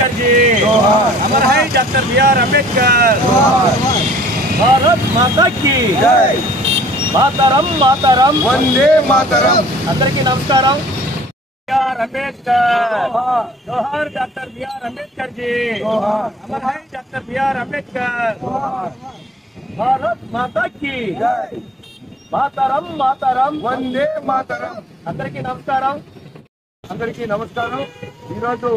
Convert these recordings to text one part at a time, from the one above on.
अंबेडकर जी, अमर है doctor B R. Ambedkar. Bharat माता की जय। मातरम मातरम वंदे मातरम। अंदरिकी नमस्कारम। बी.आर. अंबेडकर जोहार डॉक्टर बी.आर. अंबेडकर जी, अमर है डॉक्टर बी.आर. अंबेडकर। भारत माता की जय। मातरम मातरम वंदे मातरम। अंदरिकी नमस्कारम। అందరికీ నమస్కారం। ఈరోజు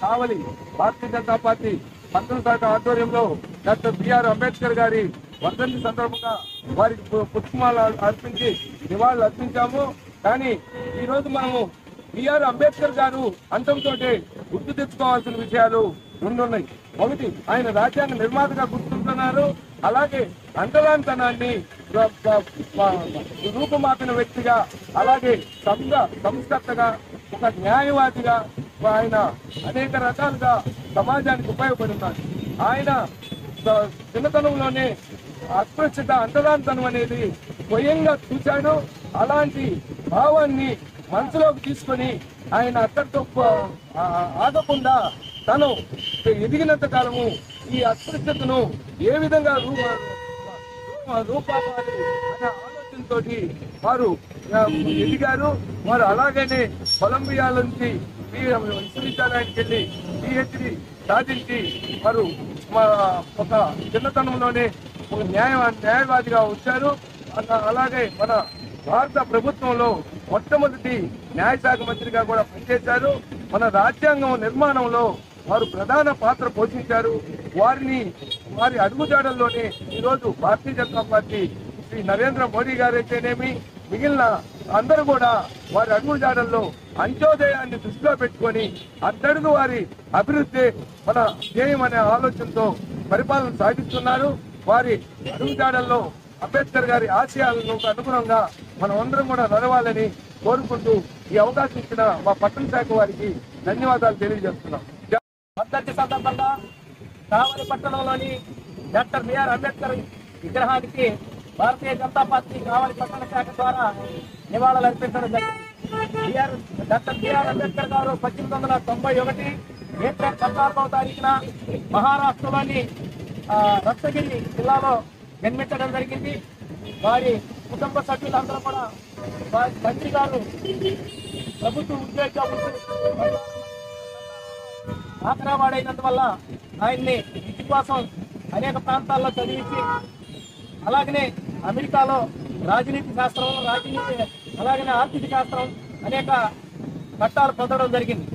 కావలి భారతీయ జనతా పార్టీ పట్టణ శాఖ ఆధ్వర్యంలో డాక్టర్ బి.ఆర్. అంబేద్కర్ గారి వర్ధంతి సందర్భంగా వారికి పుష్పమాల అర్పించి నివాళులు అర్పించాము. కానీ ఈరోజు మనము బి.ఆర్. అంబేద్కర్ గారు అంతంతో గుర్తు తెచ్చుకోవాల్సిన విషయాలు రెండున్నాయి. ఒకటి, ఆయన రాజ్యాంగ నిర్మాతగా గుర్తుంటున్నారు. అలాగే అంటరానితనాన్ని రూపుమాపిన వ్యక్తిగా, అలాగే సంస్కర్తగా, ఒక న్యాయవాదిగా ఆయన అనేక రకాలుగా సమాజానికి ఉపయోగపడుతున్నారు. ఆయన చిన్నతనంలోనే అస్పృశ్యత, అంటరానితనం అనేది స్వయంగా చూశాడు. అలాంటి భావాన్ని మనసులోకి తీసుకొని ఆయన అక్కడితో ఆగకుండా తను ఎదిగినంత కాలము ఈ అస్పృశ్యతను ఏ విధంగా రూపాలి అనే ఆలోచనతో వారు ఎదిగారు. వారు అలాగనే కొలంబియా నుంచి విశ్వవిద్యాలయానికి వెళ్ళి పిహెచ్డి సాధించి వారు ఒక చిన్నతనంలోనే ఒక న్యాయవాదిగా వచ్చారు. అలాగే మన భారత ప్రభుత్వంలో మొట్టమొదటి న్యాయశాఖ మంత్రిగా కూడా పనిచేశారు. మన రాజ్యాంగం నిర్మాణంలో వారు ప్రధాన పాత్ర పోషించారు. వారి అడుగుజాడల్లోనే ఈరోజు భారతీయ జనతా పార్టీ శ్రీ నరేంద్ర మోడీ గారైతేనేమి, మిగిలిన అందరూ కూడా వారి అడుగుజాడల్లో అంత్యోదయాన్ని దృష్టిలో పెట్టుకొని అట్టడుగు వారి అభివృద్ధి మన ధ్యేయం అనే ఆలోచనతో పరిపాలన సాగిస్తున్నారు. వారి అడుగుజాడల్లో అంబేద్కర్ గారి ఆశయాలకు అనుగుణంగా మనం అందరం కూడా నడవాలని కోరుకుంటూ ఈ అవకాశం ఇచ్చిన మా పట్టణ శాఖ వారికి ధన్యవాదాలు తెలియజేస్తున్నాం. వర్ధంతి సందర్భంగా కావలి పట్టణంలోని డాక్టర్ బి.ఆర్. అంబేద్కర్ విగ్రహానికి భారతీయ జనతా పార్టీ కావలి పట్టణ శాఖ ద్వారా నివాళులు అర్పించడం జరిగింది. Doctor B.R.. అంబేద్కర్ గారు 1891 ఏప్రిల్ 14వ తారీఖున మహారాష్ట్రలోని రత్నగిరి జిల్లాలో జన్మించడం జరిగింది. వారి కుటుంబ సభ్యులందరూ కూడా వారి తండ్రి గారు ప్రభుత్వ ఉద్యోగ ఆఖరావాడైనందువల్ల ఆయన్ని విద్య కోసం అనేక ప్రాంతాల్లో చదివించి, అలాగనే అమెరికాలో రాజనీతి శాస్త్రం, అలాగనే ఆర్థిక శాస్త్రం అనేక పట్టాలు పొందడం జరిగింది.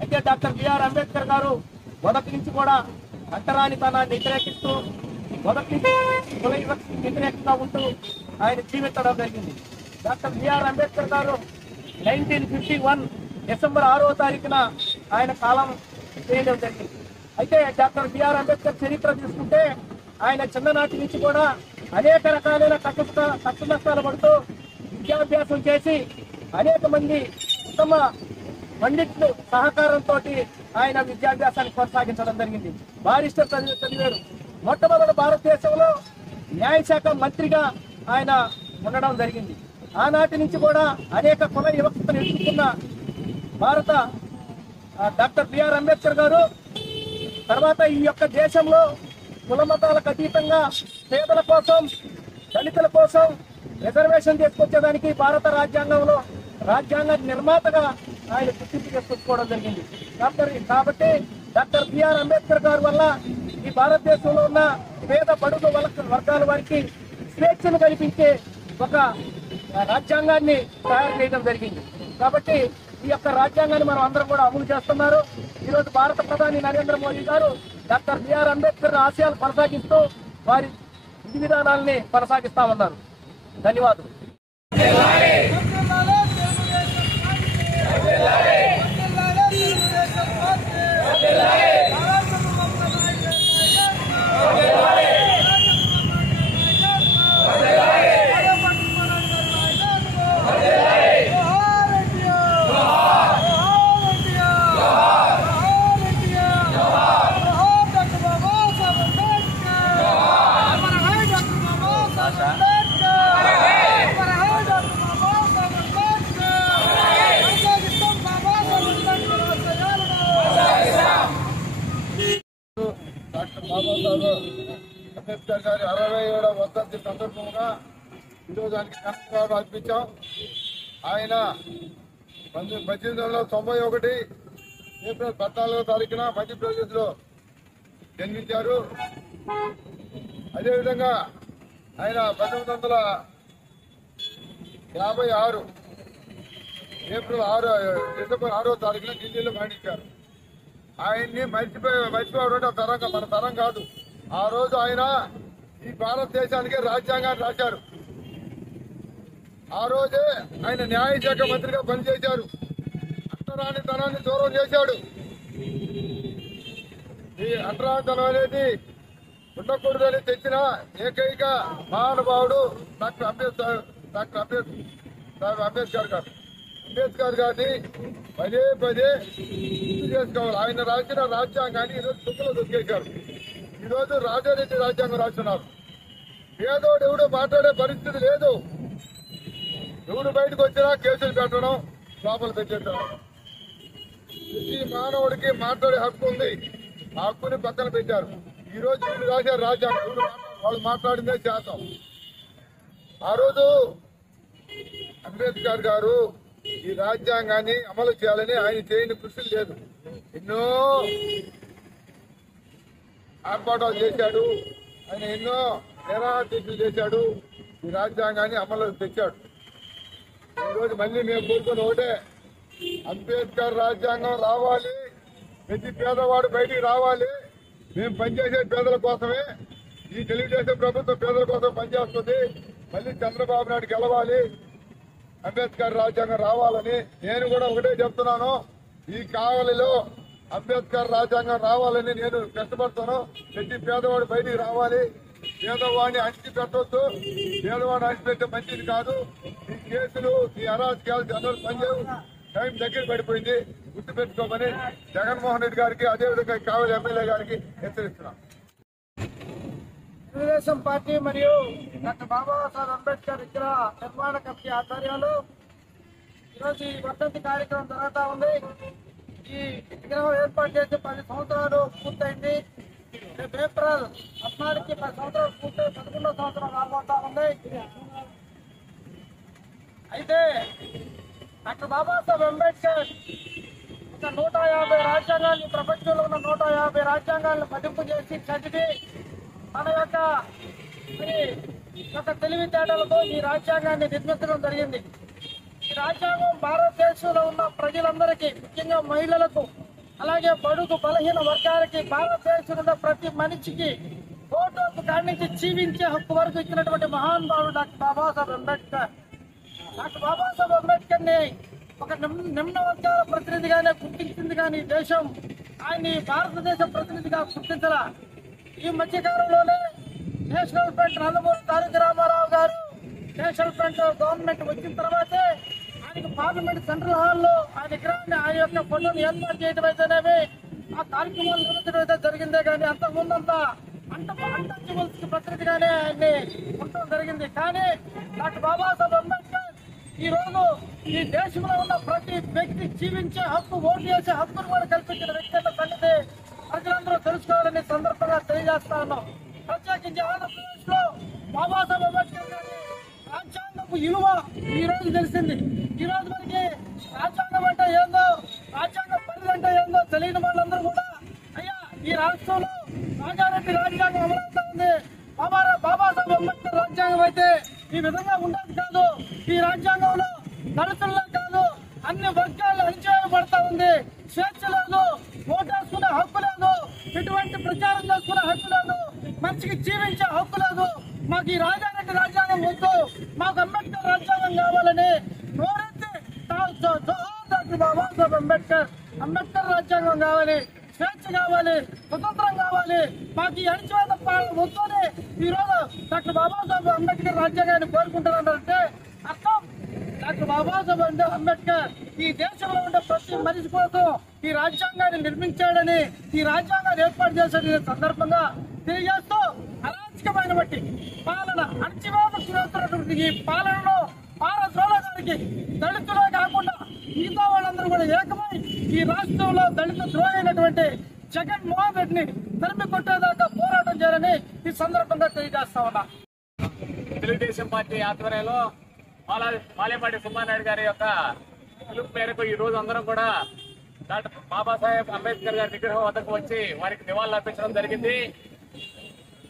అయితే డాక్టర్ బి.ఆర్. అంబేద్కర్ గారు మొదటి నుంచి కూడా అంటరానితనాన్ని వ్యతిరేకిస్తూ, మొదటి నుంచి కుల వివక్షకు వ్యతిరేకంగా ఉంటూ ఆయన జీవించడం జరిగింది. Doctor B.R.. అంబేద్కర్ గారు 1951 డిసెంబర్ 6వ తారీఖున ఆయన కాలం చేయడం జరిగింది. అయితే డాక్టర్ బి.ఆర్. అంబేద్కర్ చరిత్ర తీసుకుంటే ఆయన చిన్ననాటి నుంచి కూడా అనేక రకాలైన కష్ట నష్టాలు పడుతూ విద్యాభ్యాసం చేసి అనేక మంది ఉత్తమ పండితులు సహకారంతో ఆయన విద్యాభ్యాసాన్ని కొనసాగించడం జరిగింది. బారిస్టర్ చదివారు. మొట్టమొదటి భారతదేశంలో న్యాయశాఖ మంత్రిగా ఆయన ఉండడం జరిగింది. ఆనాటి నుంచి కూడా అనేక కుల వివక్షతను ఎదుర్కొన్న భారత డాక్టర్ బి.ఆర్. అంబేద్కర్ గారు తర్వాత ఈ యొక్క దేశంలో కుల మతాలకు అతీతంగా పేదల కోసం, దళితుల కోసం రిజర్వేషన్ తీసుకొచ్చేదానికి భారత రాజ్యాంగంలో రాజ్యాంగ నిర్మాతగా ఆయన గుర్తింపు తీసుకొచ్చుకోవడం జరిగింది. కాబట్టి డాక్టర్ బి.ఆర్. అంబేద్కర్ గారి వల్ల ఈ భారతదేశంలో ఉన్న పేద బడుగు వర్గాల వారికి స్వేచ్ఛను కల్పించే ఒక రాజ్యాంగాన్ని తయారు చేయడం జరిగింది. కాబట్టి ఈ యొక్క రాజ్యాంగాన్ని మనం అందరం కూడా అమలు చేస్తున్నారు. ఈరోజు భారత ప్రధాని నరేంద్ర మోడీ గారు డాక్టర్ బి.ఆర్. అంబేద్కర్ ఆశయాలు కొనసాగిస్తూ వారి విధి విధానాలని కొనసాగిస్తామన్నారు. ధన్యవాదాలు. బాబాసాహెబ్ అంబేద్కర్ గారి 67వ వర్ధంతి సందర్భంగా ఈరోజు ఆయనకి ఘనంగా అర్పించాం. ఆయన 1891 ఏప్రిల్ 14వ తారీఖున మధ్యప్రదేశ్లో జన్మించారు. అదేవిధంగా ఆయన 1956 డిసెంబర్ 6వ తారీఖున ఢిల్లీలో మరణించారు. ఆయన్ని మర్చిపోవడం తరంగా మన తరం కాదు. ఆ రోజు ఆయన ఈ భారతదేశానికి రాజ్యాంగాన్ని రాశారు. ఆ రోజే ఆయన న్యాయశాఖ మంత్రిగా పనిచేశారు. అంటరానితనాన్ని దూరం చేశాడు. ఈ అంటరానితనం అనేది ఉండకూడదని తెచ్చిన ఏకైక మహానుభావుడు డాక్టర్ అంబేద్కర్ గారు. అంబేద్కర్ గారిని పదే గుర్తు చేసుకోవాలి. ఆయన రాసిన రాజ్యాంగాన్ని ఈరోజు తుక్కలో దొరికేశారు. ఈరోజు రాజారెడ్డి రాజ్యాంగం రాస్తున్నారు. పేదోడు ఎవడు మాట్లాడే పరిస్థితి లేదు. ఎవడు బయటకు వచ్చినా కేసులు పెట్టడం, లోపల పెట్టేయడం. ప్రతి మానవుడికి మాట్లాడే హక్కు ఉంది. ఆ హక్కుని పక్కన పెట్టారు. ఈ రోజు వీళ్ళు రాశారు రాజ్యాంగం. వాళ్ళు మాట్లాడిందే శాతం. ఆ రోజు అంబేద్కర్ గారు ఈ రాజ్యాంగాన్ని అమలు చేయాలని ఆయన చేయని కృషి లేదు. ఎన్నో ఆర్పాటాలు చేశాడు. ఆయన ఎన్నో నిరాహారదీక్షలు చేశాడు. ఈ రాజ్యాంగాన్ని అమలు తెచ్చాడు. ఈరోజు మళ్ళీ మేము కోరుకుని ఒకటే, అంబేద్కర్ రాజ్యాంగం రావాలి. ప్రతి పేదవాడు బయటికి రావాలి. మేము పనిచేసే పేదల కోసమే. ఈ తెలుగుదేశం ప్రభుత్వం పేదల కోసం పనిచేస్తుంది. మళ్ళీ చంద్రబాబు నాయుడు గెలవాలి. అంబేద్కర్ రాజ్యాంగం రావాలని నేను కూడా ఒకటే చెప్తున్నాను. ఈ కావలిలో అంబేద్కర్ రాజ్యాంగం రావాలని నేను కష్టపడతాను. ప్రతి పేదవాడు బయటికి రావాలి. పేదవాడిని అణిచిపెట్టొద్దు. పేదవాడిని అణిచిపెట్టే మంచిది కాదు. ఈ కేసులు, ఈ అరాజకాలు జనరల్ పనిచేయవు. టైం దగ్గర పడిపోయింది. గుర్తుపెట్టుకోమని జగన్మోహన్ రెడ్డి గారికి, అదేవిధంగా కావలి ఎమ్మెల్యే గారికి హెచ్చరిస్తున్నాను. తెలుగుదేశం పార్టీ మరియు డాక్టర్ బాబాసాహెబ్ అంబేద్కర్ విగ్రహ నిర్మాణ కమిటీ ఆధ్వర్యంలో ఈరోజు ఈ వర్ధంతి కార్యక్రమం జరుగుతూ ఉంది. ఈ విగ్రహం ఏర్పాటు చేసి 10 సంవత్సరాలు పూర్తయింది. రేపు ఏప్రిల్ 14కి 10 సంవత్సరాలు పూర్తయి 11వ సంవత్సరం రాబోతా ఉంది. అయితే డాక్టర్ బాబాసాహెబ్ అంబేద్కర్ ఒక 150 రాజ్యాంగాల్ని, ప్రపంచంలో ఉన్న 150 రాజ్యాంగాలను పఠింపు చేసి చదివి మన యొక్క తెలివితేటలతో ఈ రాజ్యాంగాన్ని నిర్మించడం జరిగింది. ఈ రాజ్యాంగం భారతదేశంలో ఉన్న ప్రజలందరికీ, ముఖ్యంగా మహిళలకు, అలాగే బడుగు బలహీన వర్గాలకి, భారతదేశంలో ఉన్న ప్రతి మనిషికి ఓటు కాడి నుంచి జీవించే హక్కు వరకు ఇచ్చినటువంటి మహానుభావుడు డాక్టర్ బాబాసాహెబ్ అంబేద్కర్. డాక్టర్ బాబాసాహెబ్ అంబేద్కర్ ని ఒక నిమ్న వర్గాల ప్రతినిధిగానే గుర్తించింది, కానీ దేశం ఆయన్ని భారతదేశ ప్రతినిధిగా గుర్తించలా. ఈ మధ్యకాలంలోనే నేషనల్ ఫ్రంట్ నందమూరి తారక రామారావు గారు నేషనల్ ఫ్రంట్ గవర్నమెంట్ వచ్చిన తర్వాతే ఆయనకు పార్లమెంట్ సెంట్రల్ హాల్లో ఆయన విగ్రహాన్ని, ఆయన యొక్క ఫోటోని ఏర్పాటు చేయడం అయితేనేమి, ఆ కార్యక్రమాలు నిర్వహించడం అయితే జరిగిందే కానీ అంతకుముందంతా అంటచబుల్స్ ప్రతినిధిగానే ఆయన్ని ఉండటం జరిగింది. కానీ డాక్టర్ బాబాసాహెబ్ అంబేద్కర్ ఈ రోజు ఈ దేశంలో ఉన్న ప్రతి వ్యక్తి జీవించే హక్కు, ఓటు చేసే హక్కును కూడా కల్పించిన వ్యక్తి అన్న సంగతి ప్రజలందరూ తెలుసుకోవాలని సందర్భంగా తెలియజేస్తా ఉన్నాం. ప్రత్యేకించి ఆంధ్రప్రదేశ్ లో బాబాసాహెబ్ అంబేద్కర్ గారి రాజ్యాంగపు విలువ ఈ రోజు తెలిసింది. ఈ రోజు మనకి రాజ్యాంగం అంటే ఏందో, రాజ్యాంగ పరిధి అంటే ఏందో తెలియని వాళ్ళందరూ కూడా, అయ్యా ఈ రాష్ట్రంలో రాజారెడ్డి రాజ్యాంగం అమలవుతా ఉంది, బాబాసాహెబ్ అంబేద్కర్ రాజ్యాంగం అయితే ఈ విధంగా ఉండదు కాదు. ఈ రాజ్యాంగంలో దళితుల్లో కాదు, అన్ని వర్గాలు అణిచివేయబడతా ఉంది. స్వేచ్ఛ లేదు, ఓటేసుకునే హక్కు లేదు, ఎటువంటి ప్రచారం చేసుకునే హక్కు లేదు, మనిషికి జీవించే హక్కు లేదు. మాకు ఈ రాజారెడ్డి రాజ్యాంగం వద్దు, మాకు అంబేద్కర్ రాజ్యాంగం కావాలని నోరెత్తి డాక్టర్ బాబాసాహెబ్ అంబేద్కర్ రాజ్యాంగం కావాలి, స్వేచ్ఛ కావాలి, స్వతంత్రం కావాలి, మాకు ఈ అణిచివేత పాలన వద్దని ఈరోజు డాక్టర్ బాబాసాహెబ్ అంబేద్కర్ రాజ్యాంగాన్ని కోరుకుంటున్నారంటే అర్థం, డాక్టర్ బాబాసాహెబ్ అంబేద్కర్ ఈ దేశంలో ఉండే ప్రతి మనిషి కోసం ఈ రాజ్యాంగాన్ని నిర్మించాడని, ఈ రాజ్యాంగాన్ని ఏర్పాటు చేశాడని సందర్భంగా తెలియజేస్తూ, అరాచకమైన బట్టి పాలన, అణచివేత గురవుతున్నటువంటి ఈ పాలనలో పారద్రోలడానికి దళితులే కాకుండా మిగతా వాళ్ళందరూ కూడా ఏకమై ఈ రాష్ట్రంలో దళిత ద్రోహి అయినటువంటి జగన్మోహన్ రెడ్డిని తరిమి కొట్టేదాకా పోరాటం చేయాలని ఈ సందర్భంగా తెలియజేస్తా ఉన్నా. తెలుగుదేశం పార్టీ ఆధ్వర్యంలో మాలేపాటి సుబ్బానాయుడు గారి యొక్క పిలుపు మేరకు ఈ రోజు అందరం కూడా డాక్టర్ బాబాసాహెబ్ అంబేద్కర్ గారి విగ్రహం వద్దకు వచ్చి వారికి నివాళులు అర్పించడం జరిగింది.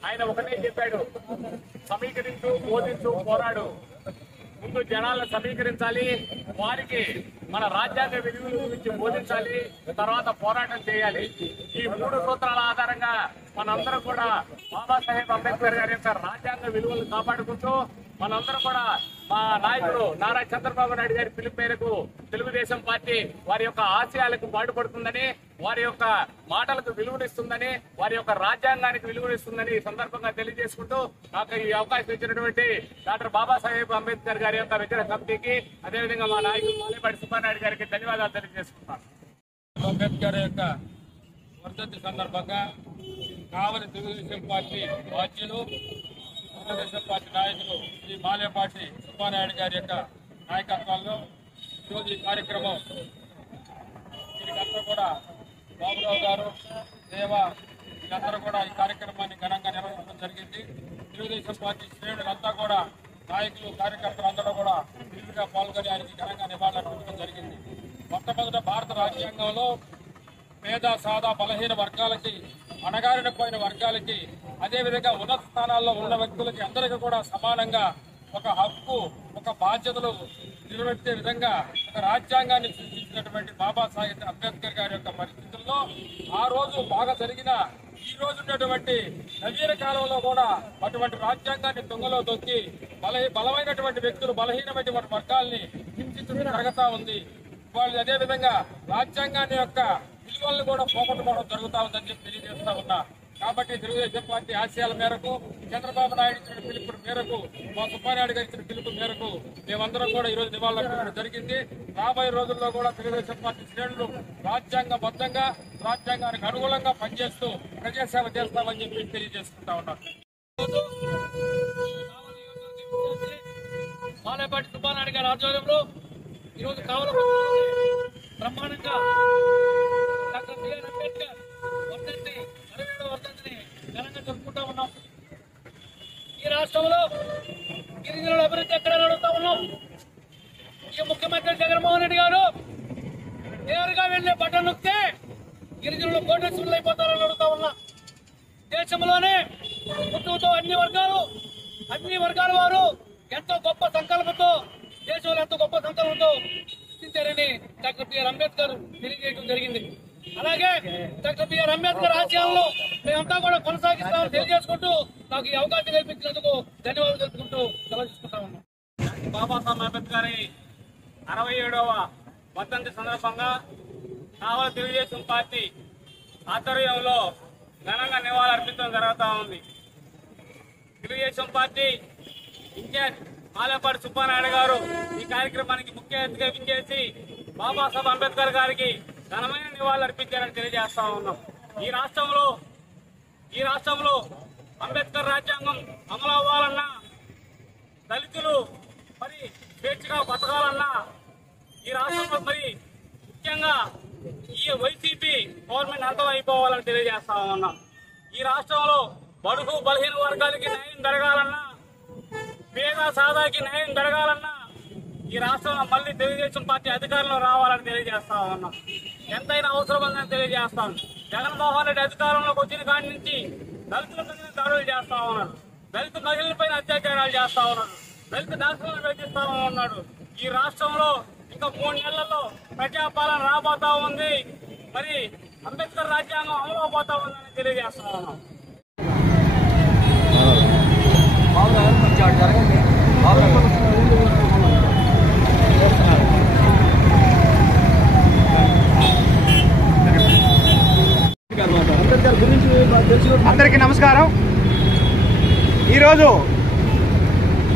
ఆయన ఒకటే చెప్పాడు, సమీకరించు, బోధించు, పోరాడు. ముందు జనాలను సమీకరించాలి, వారికి మన రాజ్యాంగ విలువల గురించి బోధించాలి, తర్వాత పోరాటం చేయాలి. ఈ 3 సూత్రాల ఆధారంగా మనందరం కూడా బాబాసాహెబ్ అంబేద్కర్ గారి యొక్క రాజ్యాంగ విలువలను కాపాడుకుంటూ మనందరం కూడా మా నాయకుడు నారా చంద్రబాబు నాయుడు గారి పిలుపు మేరకు తెలుగుదేశం పార్టీ వారి యొక్క ఆశయాలకు పాటుపడుతుందని, వారి యొక్క మాటలకు విలువనిస్తుందని, వారి యొక్క రాజ్యాంగానికి విలువనిస్తుందని ఈ సందర్భంగా తెలియజేసుకుంటూ నాకు ఈ అవకాశం ఇచ్చినటువంటి డాక్టర్ బాబాసాహెబ్ అంబేద్కర్ గారి యొక్క విగ్రహ కమిటీకి, అదేవిధంగా మా నాయకుడు మాలేపాటి సుబ్బానాయుడు గారికి ధన్యవాదాలు తెలియజేసుకుంటాను. అంబేద్కర్ యొక్క వర్ధంతి సందర్భంగా కావలి తెలుగుదేశం పార్టీ బాధ్యులు, తెలుగుదేశం పార్టీ నాయకులు శ్రీ మాలేపాటి సుబ్బానాయుడు గారి యొక్క నాయకత్వంలో ఈరోజు ఈ కార్యక్రమం దీనికంతా కూడా బాబురావు గారు, దేవ వీళ్ళందరూ కూడా ఈ కార్యక్రమాన్ని ఘనంగా నిర్వహించడం జరిగింది. తెలుగుదేశం పార్టీ శ్రేణులంతా కూడా నాయకులు, కార్యకర్తలు అందరూ కూడా విరివిగా పాల్గొని ఆయనకి ఘనంగా నివాళులర్పించడం జరిగింది. మొట్టమొదట భారత రాజ్యాంగంలో పేద, సాదా, బలహీన వర్గాలకి, అణగారిన పోయిన వర్గాలకి, అదేవిధంగా ఉన్నత స్థానాల్లో ఉన్న వ్యక్తులకి అందరికీ కూడా సమానంగా ఒక హక్కు, ఒక బాధ్యతలు నిర్వహించే విధంగా ఒక రాజ్యాంగాన్ని సృష్టించినటువంటి బాబాసాహెబ్ అంబేద్కర్ గారి యొక్క పరిస్థితుల్లో ఆ రోజు బాగా జరిగిన ఈ రోజు ఉన్నటువంటి నవీన కాలంలో కూడా అటువంటి రాజ్యాంగాన్ని దొంగలో దొక్కి బలమైనటువంటి వ్యక్తులు, బలహీనమైనటువంటి వర్గాల్ని హింసించడం జరుగుతూ ఉంది. వాళ్ళు అదేవిధంగా రాజ్యాంగాన్ని యొక్క విలువలను కూడా పోగొట్టుకోవడం జరుగుతూ ఉందని చెప్పి తెలియజేస్తా ఉన్నా. కాబట్టి తెలుగుదేశం పార్టీ ఆశయాల మేరకు, చంద్రబాబు నాయుడు ఇచ్చిన పిలుపు మేరకు, మా సుబ్బానాయుడు గారు ఇచ్చిన పిలుపు మేరకు మేమందరం కూడా ఈరోజు నివాళులర్పించడం జరిగింది. రాబోయే రోజుల్లో కూడా తెలుగుదేశం పార్టీ శ్రేణులు రాజ్యాంగబద్ధంగా, రాజ్యాంగానికి అనుగుణంగా పనిచేస్తూ ప్రజాసేవ చేస్తామని చెప్పి తెలియజేసుకుంటా ఉన్నారు. మాలేపాటి సుబ్బానాయుడు గారి ఆధ్వర్యంలో ఈరోజు కావలి బ్రహ్మాండంగా డాక్టర్ బిఆర్ అంబేద్కర్ వర్ధంతి 67వ వర్ధంతిని ఘనంగా జరుపుకుంటా ఉన్నాం. ఈ రాష్ట్రంలో గిరిజనుల అభివృద్ధి ఎక్కడ అడుగుతా ఉన్నాం. ఈ ముఖ్యమంత్రి జగన్మోహన్ రెడ్డి గారు నేరుగా వెళ్లే బటన్ నొక్కితే గిరిజనులు కోటేశ్వరులు అయిపోతారని అడుగుతా ఉన్నా. దేశంలోనే పుట్టుకతో అన్ని వర్గాల వారు ఎంతో గొప్ప సంకల్పంతో, దేశంలో ఎంతో గొప్ప సంకల్పంతో సృష్టించారని డాక్టర్ బిఆర్ అంబేద్కర్ తెలియజేయడం జరిగింది. అలాగే డాక్టర్ బిఆర్ అంబేద్కర్ ఆశయాలను మేమంతా కూడా కొనసాగిస్తామని తెలియజేసుకుంటూ నాకు ఈ అవకాశం కల్పించినందుకు ధన్యవాదాలు తెలుపుకుంటూ సెలవుకుంటా ఉన్నాం. బాబాసాహెబ్ అంబేద్కర్ 67వ వర్ధంతి సందర్భంగా కావలి తెలుగుదేశం పార్టీ ఆధ్వర్యంలో ఘనంగా నివాళులు అర్పించడం జరుగుతూ ఉంది. తెలుగుదేశం పార్టీ ఇన్ఛార్జ్ మాలేపాటి సుబ్బానాయుడు గారు ఈ కార్యక్రమానికి ముఖ్య అతిథిగా విచ్చేసి బాబాసాహెబ్ అంబేద్కర్ గారికి ఘనమైన నివాళులు అర్పించారని తెలియజేస్తా ఉన్నాం. ఈ రాష్ట్రంలో అంబేద్కర్ రాజ్యాంగం అమలు అవ్వాలన్నా, దళితులు మరి స్వేచ్ఛగా బతకాలన్నా, ఈ రాష్ట్రంలో మరి ముఖ్యంగా ఈ వైసీపీ గవర్నమెంట్ అంతం అయిపోవాలని తెలియజేస్తా ఉన్నాం. ఈ రాష్ట్రంలో బడుగు బలహీన వర్గాలకి న్యాయం జరగాలన్నా, పేద సాదాకి న్యాయం జరగాలన్నా ఈ రాష్ట్రంలో మళ్ళీ తెలుగుదేశం పార్టీ అధికారంలో రావాలని తెలియజేస్తా ఉన్నాం. ఎంతైనా అవసరం ఉందని తెలియజేస్తాం. జగన్మోహన్ రెడ్డి అధికారంలోకి వచ్చిన కాడి నుంచి దళితుల మీద దాడులు చేస్తా ఉన్నారు, దళిత మహిళలపైన అత్యాచారాలు చేస్తా ఉన్నారు, దళిత దాడులను వేధిస్తా ఉన్నాడు. ఈ రాష్ట్రంలో ఇంకా 3 నెలల్లో ప్రజాపాలన రాబోతా ఉంది. మరి అంబేద్కర్ రాజ్యాంగం అమలు అవబోతా ఉందని తెలియజేస్తా ఉన్నాం. అందరికీ నమస్కారం. ఈరోజు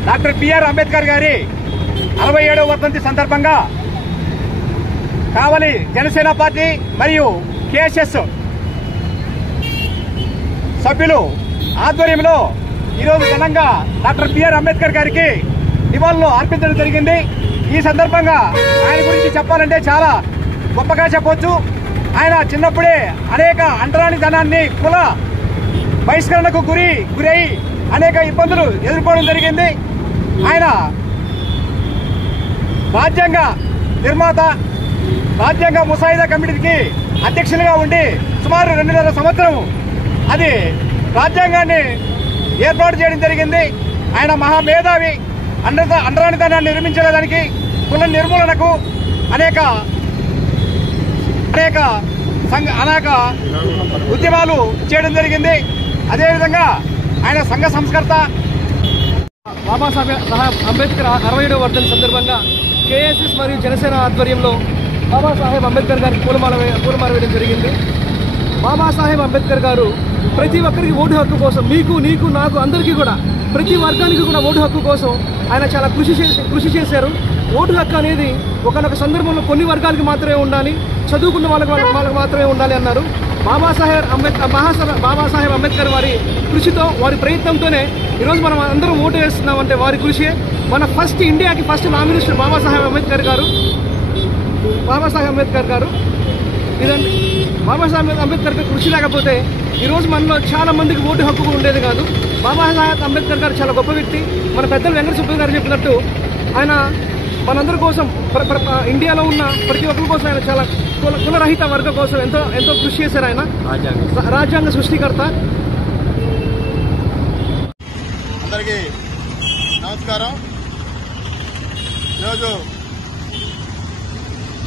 డాక్టర్ బిఆర్ అంబేద్కర్ గారి 67వ వర్ధంతి సందర్భంగా కావలి జనసేన పార్టీ మరియు కేఎస్ఎస్ సభ్యులు ఆధ్వర్యంలో ఈరోజు ఘనంగా డాక్టర్ బిఆర్ అంబేద్కర్ గారికి నివాళులు అర్పించడం జరిగింది. ఈ సందర్భంగా ఆయన గురించి చెప్పాలంటే చాలా గొప్పగా చెప్పవచ్చు. ఆయన చిన్నప్పుడే అనేక అంటరానితనాన్ని కుల బహిష్కరణకు గురై అనేక ఇబ్బందులు ఎదుర్కోవడం జరిగింది. ఆయన రాజ్యాంగ నిర్మాత, రాజ్యాంగ ముసాయిదా కమిటీకి అధ్యక్షులుగా ఉండి సుమారు 2.5 సంవత్సరం అది రాజ్యాంగాన్ని ఏర్పాటు చేయడం జరిగింది. ఆయన మహామేధావి. అంటరానితనాన్ని నిర్మించడానికి, కుల నిర్మూలనకు అనేక ఉద్యమాలు చేయడం జరిగింది. అదేవిధంగా ఆయన సంఘ సంస్కర్త. బాబాసాహెబ్ అంబేద్కర్ 67వ వర్ధంతి సందర్భంగా కేఎస్ఎస్ మరియు జనసేన ఆధ్వర్యంలో బాబాసాహెబ్ అంబేద్కర్ గారికి పూలమాల వేయడం జరిగింది. బాబాసాహెబ్ అంబేద్కర్ గారు ప్రతి ఒక్కరికి ఓటు హక్కు కోసం, మీకు, నీకు, నాకు, అందరికీ కూడా, ప్రతి వర్గానికి కూడా ఓటు హక్కు కోసం ఆయన చాలా కృషి చేశారు. ఓటు హక్కు అనేది ఒకనొక సందర్భంలో కొన్ని వర్గాలకి మాత్రమే ఉండాలి, చదువుకున్న వాళ్ళకి మాత్రమే ఉండాలి అన్నారు. బాబాసాహెబ్ అంబేద్కర్ వారి కృషితో, వారి ప్రయత్నంతోనే ఈరోజు మనం అందరం ఓటు వేస్తున్నామంటే వారి కృషి. మన ఇండియాకి first law minister Babasaheb Ambedkar గారు. ఇదండి, బాబాసాహెబ్ అంబేద్కర్ గారు కృషి లేకపోతే ఈరోజు మనలో చాలా మందికి ఓటు హక్కు ఉండేది కాదు. బాబాసాహెబ్ అంబేద్కర్ గారు చాలా గొప్ప వ్యక్తి. మన పెద్దలు వెంకట సుబ్బయ్య గారు చెప్పినట్టు ఆయన మనందరి కోసం, ఇండియాలో ఉన్న ప్రతి ఒక్కరి కోసం ఆయన చాలా కులరహిత వర్గం కోసం ఎంతో కృషి చేశారు. ఆయన రాజ్యాంగ సృష్టికర్త. అందరికీ నమస్కారం. ఈరోజు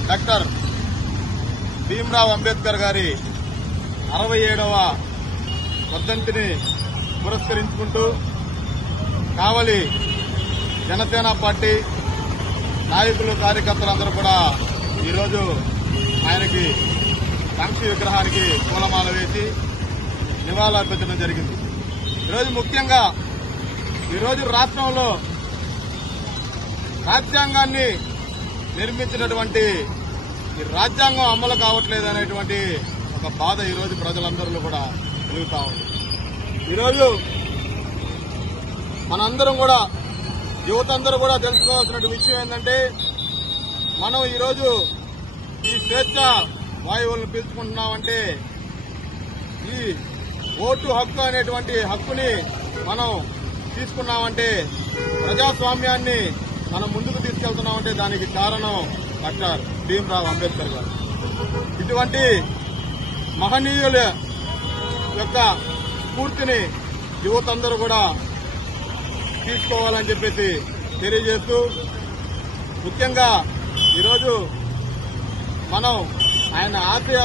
డాక్టర్ భీమ్రావ్ అంబేద్కర్ గారి 67వ వర్ధంతిని పురస్కరించుకుంటూ కావలి జనసేన పార్టీ నాయకులు, కార్యకర్తలందరూ కూడా ఈరోజు ఆయనకి సాక్షి విగ్రహానికి పూలమాల వేసి నివాళులర్పించడం జరిగింది. ఈరోజు ముఖ్యంగా ఈరోజు రాష్ట్రంలో రాజ్యాంగాన్ని నిర్మించినటువంటి ఈ రాజ్యాంగం అమలు కావట్లేదు అనేటువంటి ఒక బాధ ఈరోజు ప్రజలందరిలో కూడా కలుగుతా ఉంది. ఈరోజు మనందరం కూడా, యువత అందరూ కూడా తెలుసుకోవాల్సిన విషయం ఏంటంటే, మనం ఈరోజు ఈ స్వేచ్ఛ వాయువులను పీల్చుకుంటున్నామంటే ఈ ఓటు హక్కు అనేటువంటి హక్కుని మనం తీసుకున్నామంటే, ప్రజాస్వామ్యాన్ని మనం ముందుకు తీసుకెళ్తున్నామంటే దానికి కారణం డాక్టర్ భీమ్రావ్ అంబేద్కర్ గారు. ఇటువంటి మహనీయుల యొక్క స్ఫూర్తిని యువత అందరూ కూడా తీసుకోవాలని చెప్పేసి తెలియజేస్తూ, ముఖ్యంగా ఈరోజు మనం ఆయన ఆశయ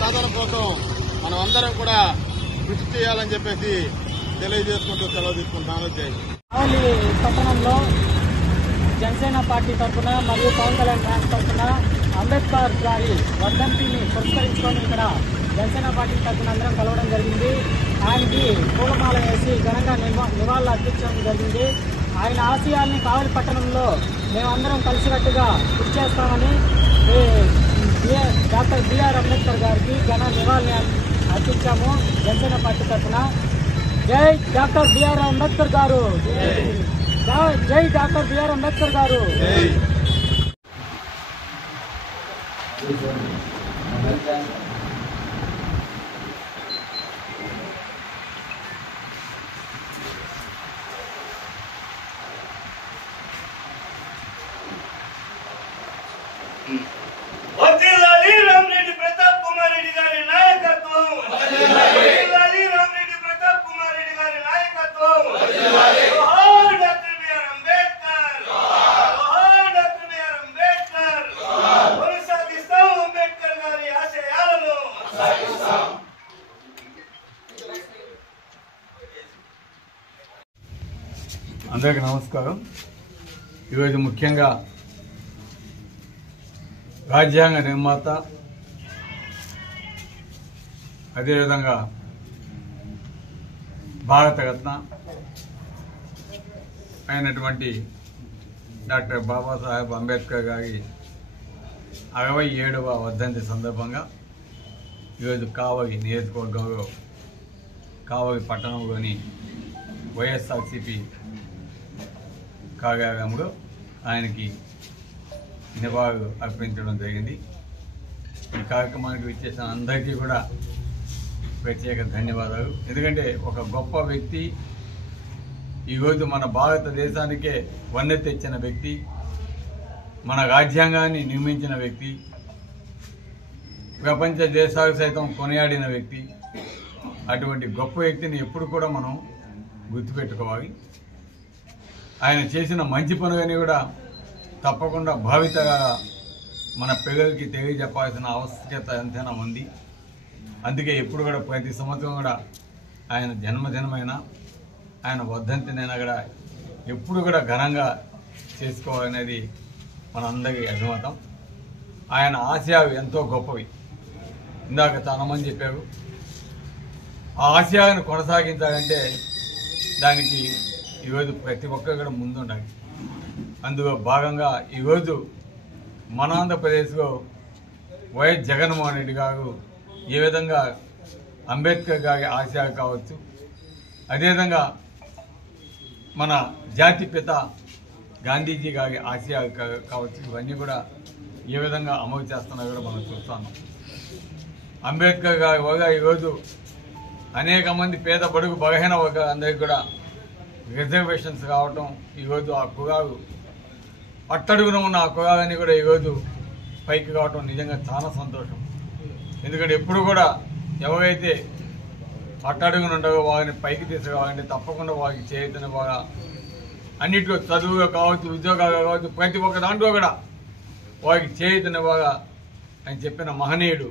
సాధన కోసం మనం అందరం కూడా కృషి చేయాలని చెప్పేసి తెలియజేసుకుంటూ సెలవు తీసుకుంటాను. కావలి పట్టణంలో జనసేన పార్టీ తరఫున మరియు పవన్ కళ్యాణ్ ఫ్యాన్స్ తరఫున అంబేద్కర్ గారి వర్ధంతిని పురస్కరించుకొని ఇక్కడ జనసేన పార్టీ తరఫున అందరం కలవడం జరిగింది. ఆయనకి పూలమాల వేసి ఘనంగా నివాళులు అర్పించడం జరిగింది. ఆయన ఆశయాల్ని కావలి పట్టణంలో మేమందరం కలిసికట్టుగా కృషి చేస్తామని డాక్టర్ బిఆర్ అంబేద్కర్ గారికి ఘన నివాళులు అర్పించాము జనసేన పార్టీ తరఫున. జై డాక్టర్ బిఆర్ అంబేద్కర్ గారు, జై డాక్టర్ బిఆర్ అంబేద్కర్ గారు. వర్ధిల్లాలి రామిరెడ్డి ప్రతాప్ కుమార్ రెడ్డి గారి నాయకత్వం, వర్ధిల్లాలి రామిరెడ్డి ప్రతాప్ కుమార్ రెడ్డి గారి నాయకత్వం. జోహార్ డాక్టర్ బిఆర్ అంబేద్కర్, జోహార్ డాక్టర్ బిఆర్ అంబేద్కర్. కొనసాగిస్తాం అంబేద్కర్ గారి ఆశయాలను. అందరికీ నమస్కారం. ఈరోజు ముఖ్యంగా రాజ్యాంగ నిర్మాత, అదేవిధంగా భారతరత్న అయినటువంటి డాక్టర్ బాబాసాహెబ్ అంబేద్కర్ గారి 67వ వర్ధంతి సందర్భంగా ఈరోజు కావలి నియోజకవర్గంలో కావలి పట్టణంలోని వైఎస్ఆర్సీపీ కార్యాలయంలో ఆయనకి నివాళులు అర్పించడం జరిగింది. ఈ కార్యక్రమానికి విచ్చేసిన అందరికీ కూడా ప్రత్యేక ధన్యవాదాలు. ఎందుకంటే ఒక గొప్ప వ్యక్తి, ఈరోజు మన భారతదేశానికే వన్నె తెచ్చిన వ్యక్తి, మన రాజ్యాంగాన్ని నిర్మించిన వ్యక్తి, ప్రపంచ దేశాలు సైతం కొనియాడిన వ్యక్తి. అటువంటి గొప్ప వ్యక్తిని ఎప్పుడు కూడా మనం గుర్తుపెట్టుకోవాలి. ఆయన చేసిన మంచి పనులని కూడా తప్పకుండా భావితగా మన పిల్లలకి తెలియజెప్పాల్సిన ఆవశ్యకత ఎంతైనా ఉంది. అందుకే ఎప్పుడు కూడా ప్రతి సంవత్సరం కూడా ఆయన జన్మదినమైన ఆయన వర్ధంతినైనా కూడా ఎప్పుడు కూడా ఘనంగా చేసుకోవాలనేది మనందరికీ అభిమతం. ఆయన ఆశయాలు ఎంతో గొప్పవి. ఇందాక చాలామంది చెప్పారు. ఆ ఆశయాలను కొనసాగించాలంటే దానికి ఈరోజు ప్రతి ఒక్కరు కూడా ముందుండాలి. అందులో భాగంగా ఈరోజు మన ఆంధ్రప్రదేశ్లో వైఎస్ జగన్మోహన్ రెడ్డి గారు ఏ విధంగా అంబేద్కర్ గారి ఆశయాలు కావచ్చు, అదేవిధంగా మన జాతిపిత గాంధీజీ గారి ఆశయాలు కావచ్చు, ఇవన్నీ కూడా ఏ విధంగా అమలు చేస్తున్నా కూడా మనం చూస్తాము. అంబేద్కర్ గారి వల్ల ఈరోజు అనేక మంది పేద బడుగు బలహీన వర్గాలందరికీ కూడా రిజర్వేషన్స్ రావటం, ఈరోజు ఆ కులాలు అట్టడుగున ఉన్న ఆ కులాలన్నీ కూడా ఈరోజు పైకి రావటం నిజంగా చాలా సంతోషం. ఎందుకంటే ఎప్పుడు కూడా ఎవరైతే అట్టడుగున ఉండవో వారిని పైకి తీసుకురావాలంటే తప్పకుండా వారికి చేయొద్దని బాగా అన్నింటిలో చదువుగా కావచ్చు, ఉద్యోగాలు కావచ్చు, ప్రతి ఒక్క దాంట్లో కూడా వారికి చేయొద్దని బాగా ఆయన చెప్పిన మహనీయుడు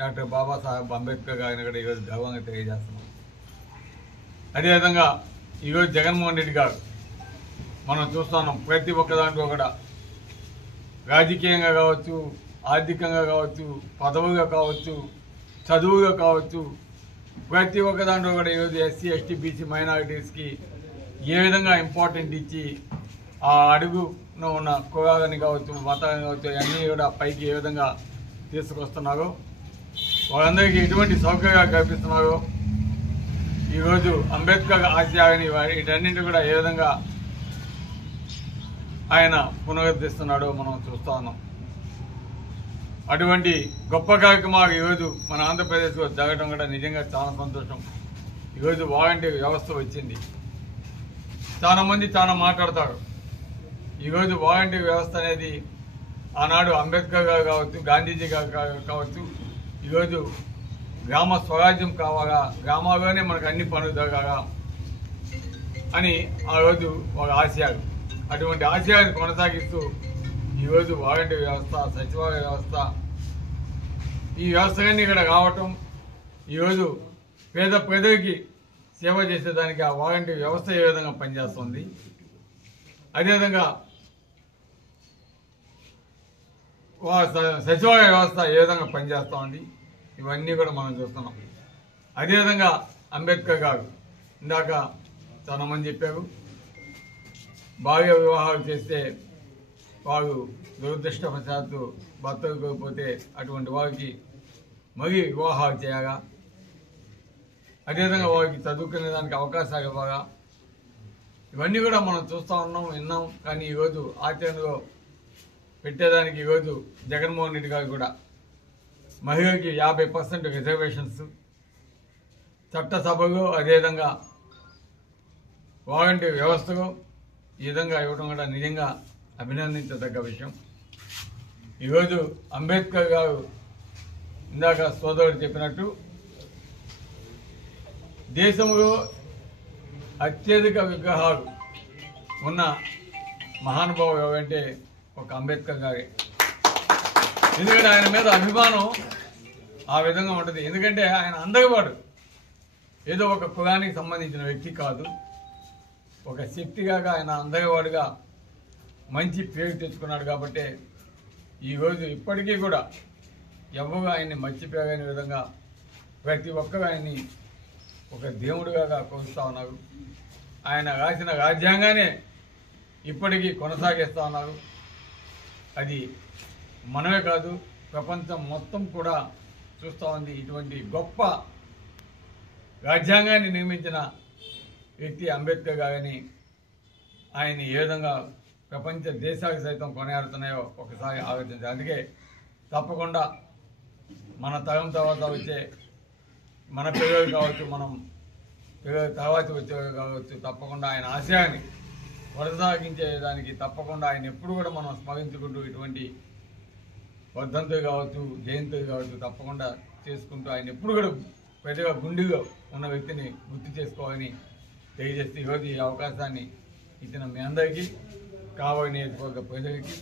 డాక్టర్ బాబాసాహెబ్ అంబేద్కర్ గారిని కూడా ఈరోజు గర్వంగా తెలియజేస్తున్నాం. అదేవిధంగా ఈరోజు జగన్మోహన్ రెడ్డి గారు మనం చూస్తున్నాం. ప్రతి ఒక్క దాంట్లో కూడా రాజకీయంగా కావచ్చు, ఆర్థికంగా కావచ్చు, పదవుగా కావచ్చు, చదువుగా కావచ్చు, ప్రతి ఒక్క దాంట్లో కూడా ఈరోజు ఎస్సీ, ఎస్టీ, బీసీ మైనారిటీస్కి ఏ విధంగా ఇంపార్టెంట్ ఇచ్చి ఆ అడుగులో ఉన్న కులాలని కావచ్చు, మతాలని కావచ్చు, అన్నీ కూడా పైకి ఏ విధంగా తీసుకొస్తున్నారో, వాళ్ళందరికీ ఎటువంటి సౌకర్యాలు కల్పిస్తున్నారో, ఈరోజు అంబేద్కర్ ఆశయాన్ని వీటన్నింటి కూడా ఏ విధంగా ఆయన పునరుద్ధరిస్తున్నాడో మనం చూస్తా ఉన్నాం. అటువంటి గొప్ప కార్యక్రమాలు ఈరోజు మన ఆంధ్రప్రదేశ్లో జరగడం కూడా నిజంగా చాలా సంతోషం. ఈరోజు వాలంటీర్ వ్యవస్థ వచ్చింది. చాలామంది చాలా మాట్లాడతారు. ఈరోజు వాలంటీర్ వ్యవస్థ అనేది ఆనాడు అంబేద్కర్ గారు కావచ్చు, గాంధీజీ గారు కావచ్చు, ఈరోజు గ్రామ స్వరాజ్యం కావాలా, గ్రామాల్లోనే మనకు అన్ని పనులు జరగాలా అని ఆ రోజు ఒక ఆశయాలు. అటువంటి ఆశయాన్ని కొనసాగిస్తూ ఈరోజు వాలంటీర్ వ్యవస్థ, సచివాలయ వ్యవస్థ, ఈ వ్యవస్థలన్నీ ఇక్కడ రావటం, ఈరోజు పేద ప్రజలకి సేవ చేసేదానికి ఆ వాలంటీర్ వ్యవస్థ ఏ విధంగా పనిచేస్తుంది, అదేవిధంగా సచివాలయ వ్యవస్థ ఏ విధంగా పనిచేస్తూ ఉంది, ఇవన్నీ కూడా మనం చూస్తున్నాం. అదేవిధంగా అంబేద్కర్ గారు ఇందాక చాలామంది చెప్పారు, బాల్య వివాహాలు చేస్తే వారు దురదృష్టవశాత్తు భర్తలు కోల్పోతే అటువంటి వారికి మళ్ళీ వివాహాలు చేయగా, అదేవిధంగా వారికి చదువుకునే దానికి అవకాశాలు ఇవ్వగా, ఇవన్నీ కూడా మనం చూస్తూ ఉన్నాం, విన్నాం. కానీ ఈరోజు ఆచరణలో పెట్టేదానికి ఈరోజు జగన్మోహన్ రెడ్డి గారు కూడా మహిళలకి 50% రిజర్వేషన్స్ చట్టసభలో, అదేవిధంగా వాలంటీర్ వ్యవస్థలో ఈ విధంగా ఇవ్వడం కూడా నిజంగా అభినందించదగ్గ విషయం. ఈరోజు అంబేద్కర్ గారు ఇందాక సోదరుడు చెప్పినట్టు దేశంలో అత్యధిక విగ్రహాలు ఉన్న మహానుభావుడు ఎవరంటే ఒక అంబేద్కర్ గారే. ఎందుకంటే ఆయన మీద అభిమానం ఆ విధంగా ఉంటుంది. ఎందుకంటే ఆయన అందరివాడు, ఏదో ఒక కులానికి సంబంధించిన వ్యక్తి కాదు, ఒక శక్తిగా ఆయన అందరివాడుగా మంచి పేరు తెచ్చుకున్నాడు. కాబట్టి ఈరోజు ఇప్పటికీ కూడా ఎవరు ఆయన్ని మర్చిపోయని విధంగా ప్రతి ఒక్కరు ఆయన్ని ఒక దేవుడిగా కొలుస్తూ ఉన్నారు. ఆయన రాసిన రాజ్యాంగానే ఇప్పటికీ కొనసాగిస్తూ ఉన్నారు. అది మనమే కాదు, ప్రపంచం మొత్తం కూడా చూస్తూ ఉంది. ఇటువంటి గొప్ప రాజ్యాంగాన్ని నిర్మించిన వ్యక్తి అంబేద్కర్ గారిని ఆయన ఏ విధంగా ప్రపంచ దేశాలకు సైతం కొనియాడుతున్నాయో ఒకసారి ఆలోచించాలి. అందుకే తప్పకుండా మన తరం తర్వాత వచ్చే మన పిల్లలు కావచ్చు, మనం పిల్లల తర్వాత వచ్చే కావచ్చు, తప్పకుండా ఆయన ఆశయాన్ని కొనసాగించేదానికి తప్పకుండా ఆయన ఎప్పుడు కూడా మనం స్మరించుకుంటూ ఇటువంటి వర్ధంతులు కావచ్చు, జయంతులు కావచ్చు తప్పకుండా చేసుకుంటూ ఆయన ఎప్పుడు కూడా పెద్దగా గుండెగా ఉన్న వ్యక్తిని గుర్తు చేసుకోవాలని తెలియజేస్తూ ఈరోజు ఈ అవకాశాన్ని ఇచ్చిన మీ అందరికీ, కావలి నియోజకవర్గ ప్రజలకి,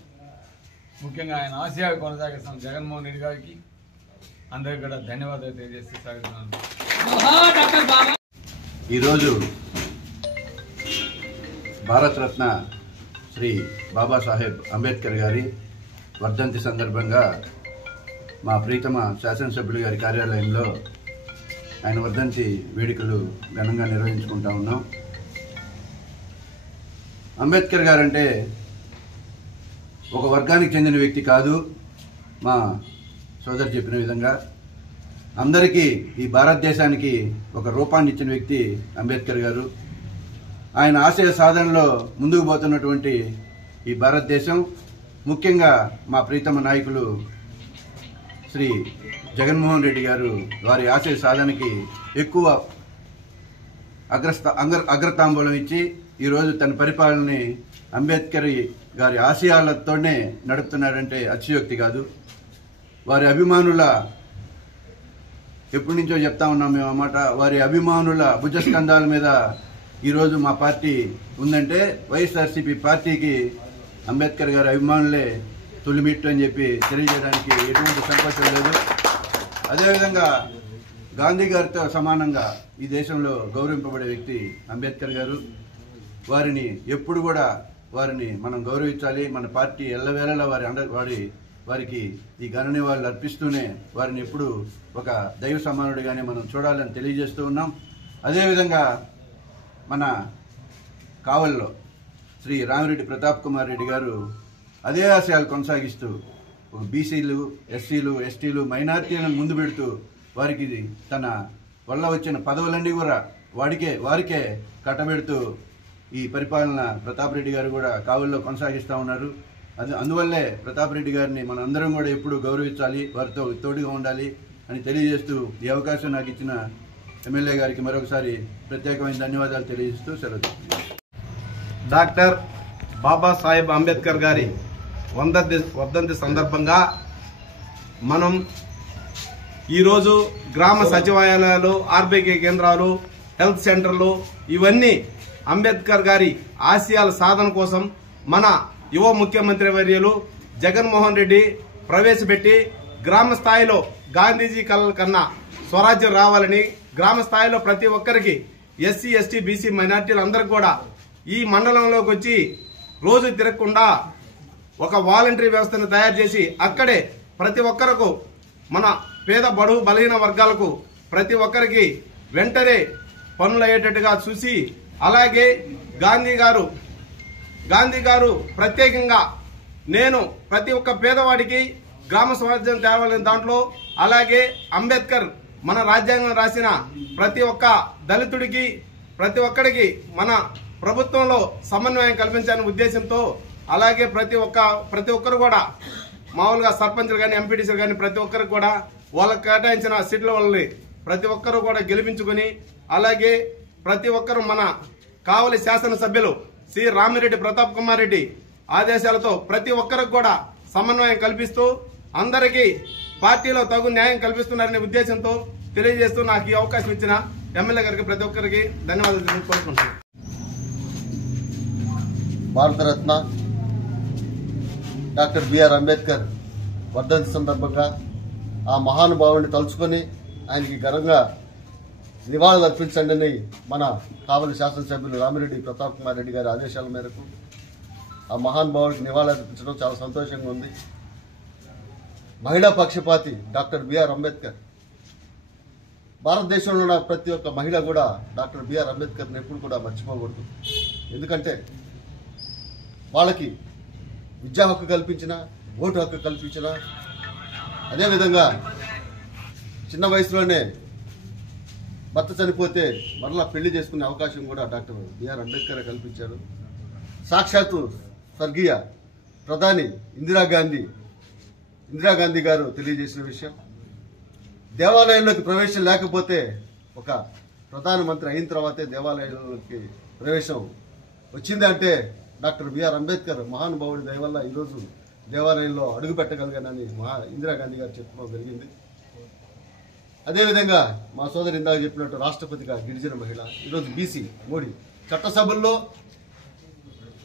ముఖ్యంగా ఆయన ఆశయాలు కొనసాగిస్తున్న జగన్మోహన్ రెడ్డి గారికి అందరికీ కూడా ధన్యవాదాలు తెలియజేస్తూ సాగుతున్నాను. ఈరోజు భారతరత్న శ్రీ బాబాసాహెబ్ అంబేద్కర్ గారి వర్ధంతి సందర్భంగా మా ప్రీతమ శాసనసభ్యులు గారి కార్యాలయంలో ఆయన వర్ధంతి వేడుకలు ఘనంగా నిర్వహించుకుంటా ఉన్నాం. అంబేద్కర్ గారంటే ఒక వర్గానికి చెందిన వ్యక్తి కాదు. మా సోదరు చెప్పిన విధంగా అందరికీ, ఈ భారతదేశానికి ఒక రూపాన్ని ఇచ్చిన వ్యక్తి అంబేద్కర్ గారు. ఆయన ఆశయ సాధనలో ముందుకు పోతున్నటువంటి ఈ భారతదేశం, ముఖ్యంగా మా ప్రీతమ నాయకులు శ్రీ జగన్మోహన్ రెడ్డి గారు వారి ఆశయ సాధనకి ఎక్కువ అగ్రతాంబూలం ఇచ్చి ఈరోజు తన పరిపాలనని అంబేద్కర్ గారి ఆశయాలతోనే నడుపుతున్నాడంటే అతిశయోక్తి కాదు. వారి అభిమానుల, ఎప్పటి నుంచో చెప్తా ఉన్నాం మేము అన్నమాట, వారి అభిమానుల భుజస్కంధాల మీద ఈరోజు మా పార్టీ ఉందంటే వైఎస్ఆర్సీపీ పార్టీకి అంబేద్కర్ గారి అభిమానులే తొలిమిట్టు అని చెప్పి తెలియజేయడానికి ఎటువంటి సంకోచం లేదు. అదేవిధంగా గాంధీ గారితో సమానంగా ఈ దేశంలో గౌరవింపబడే వ్యక్తి అంబేద్కర్ గారు. వారిని ఎప్పుడు కూడా వారిని మనం గౌరవించాలి. మన పార్టీ ఎల్లవేళలా వారికి ఈ ఘన నివాళులు అర్పిస్తూనే వారిని ఎప్పుడు ఒక దైవ సమానుడిగానే మనం చూడాలని తెలియజేస్తూ ఉన్నాం. అదేవిధంగా మన కావలిలో శ్రీ రామిరెడ్డి ప్రతాప్ కుమార్ రెడ్డి గారు అదే ఆశయాలు కొనసాగిస్తూ బీసీలు, ఎస్సీలు, ఎస్టీలు, మైనారిటీలను ముందు పెడుతూ వారికి తన వల్ల వచ్చిన పదవులన్నీ కూడా వారికే కట్టబెడుతూ ఈ పరిపాలన ప్రతాప్ రెడ్డి గారు కూడా కావలిలో కొనసాగిస్తూ ఉన్నారు. అందువల్లే ప్రతాప్ రెడ్డి గారిని మన అందరం కూడా ఎప్పుడు గౌరవించాలి, వారితో తోడుగా ఉండాలి అని తెలియజేస్తూ ఈ అవకాశం నాకు ఇచ్చిన ఎమ్మెల్యే గారికి మరొకసారి ప్రత్యేకమైన ధన్యవాదాలు తెలియజేస్తూ సెలవు. డాక్టర్ బాబాసాహెబ్ అంబేద్కర్ గారి వర్ధంతి సందర్భంగా మనం ఈరోజు గ్రామ సచివాలయాలు, ఆర్బీకే కేంద్రాలు, హెల్త్ సెంటర్లు ఇవన్నీ అంబేద్కర్ గారి ఆశయాల సాధన కోసం మన యువ ముఖ్యమంత్రి వర్యులు జగన్మోహన్ రెడ్డి ప్రవేశపెట్టి గ్రామ స్థాయిలో గాంధీజీ కళల కన్నా స్వరాజ్యం రావాలని, గ్రామ స్థాయిలో ప్రతి ఒక్కరికి ఎస్సీ, ఎస్టీ, బీసీ మైనార్టీలు అందరికి కూడా ఈ మండలంలోకి వచ్చి రోజు తిరగకుండా ఒక వాలంటరీ వ్యవస్థను తయారు చేసి అక్కడే ప్రతి ఒక్కరకు, మన పేద బడుగు బలహీన వర్గాలకు ప్రతి ఒక్కరికి వెంటనే పనులు అయ్యేటట్టుగా చూసి, అలాగే గాంధీ గారు ప్రత్యేకంగా నేను ప్రతి ఒక్క పేదవాడికి గ్రామ స్వరాజ్యం తేవాలని దాంట్లో, అలాగే అంబేద్కర్ మన రాజ్యాంగం రాసిన ప్రతి ఒక్క దళితుడికి, ప్రతి ఒక్కడికి మన ప్రభుత్వంలో సమన్వయం కల్పించాలనే ఉద్దేశంతో, అలాగే ప్రతి ఒక్కరు కూడా మామూలుగా సర్పంచ్లు కానీ, ఎంపీటీసీలు కానీ ప్రతి ఒక్కరికి కూడా వాళ్ళకి కేటాయించిన సీట్ల వాళ్ళని ప్రతి ఒక్కరు కూడా గెలిపించుకుని, అలాగే ప్రతి ఒక్కరు మన కావలి శాసనసభ్యులు శ్రీ రామిరెడ్డి ప్రతాప్ కుమార్ రెడ్డి ఆదేశాలతో ప్రతి ఒక్కరికి కూడా సమన్వయం కల్పిస్తూ అందరికీ పార్టీలో తగు న్యాయం కల్పిస్తున్నారనే ఉద్దేశంతో తెలియజేస్తూ నాకు ఈ అవకాశం ఇచ్చిన ఎమ్మెల్యే గారికి ప్రతి ఒక్కరికి ధన్యవాదాలు కోరుకుంటున్నాను. భారతరత్న డాక్టర్ బిఆర్ అంబేద్కర్ వర్ధంతి సందర్భంగా ఆ మహానుభావుడిని తలుచుకొని ఆయనకి ఘనంగా నివాళులు అర్పించండి అని మన కావలి శాసనసభ్యులు రామిరెడ్డి ప్రతాప్ కుమార్ రెడ్డి గారి ఆదేశాల మేరకు ఆ మహానుభావుడికి నివాళులు అర్పించడం చాలా సంతోషంగా ఉంది. మహిళా పక్షపాతి డాక్టర్ బిఆర్ అంబేద్కర్, భారతదేశంలో ఉన్న ప్రతి ఒక్క మహిళ కూడా డాక్టర్ బిఆర్ అంబేద్కర్ని ఎప్పుడు కూడా మర్చిపోకూడదు. ఎందుకంటే వాళ్ళకి విద్యా హక్కు కల్పించిన, ఓటు హక్కు కల్పించిన, అదేవిధంగా చిన్న వయసులోనే భర్త చనిపోతే మరలా పెళ్లి చేసుకునే అవకాశం కూడా డాక్టర్ బిఆర్ అంబేద్కర్ కల్పించారు. సాక్షాత్తు స్వర్గీయ ప్రధాని ఇందిరాగాంధీ గారు తెలియజేసిన విషయం. దేవాలయంలోకి ప్రవేశం లేకపోతే ఒక ప్రధానమంత్రి అయిన తర్వాతే దేవాలయంలోకి ప్రవేశం వచ్చింది అంటే డాక్టర్ బిఆర్ అంబేద్కర్ మహానుభావుడి దయ వల్ల ఈరోజు దేవాలయంలో అడుగు పెట్టగలిగానని ఇందిరాగాంధీ గారు చెప్పడం జరిగింది. అదేవిధంగా మా సోదరి ఇందాక చెప్పినట్టు రాష్ట్రపతిగా గిరిజన మహిళ, ఈరోజు బీసీ మోడీ చట్టసభల్లో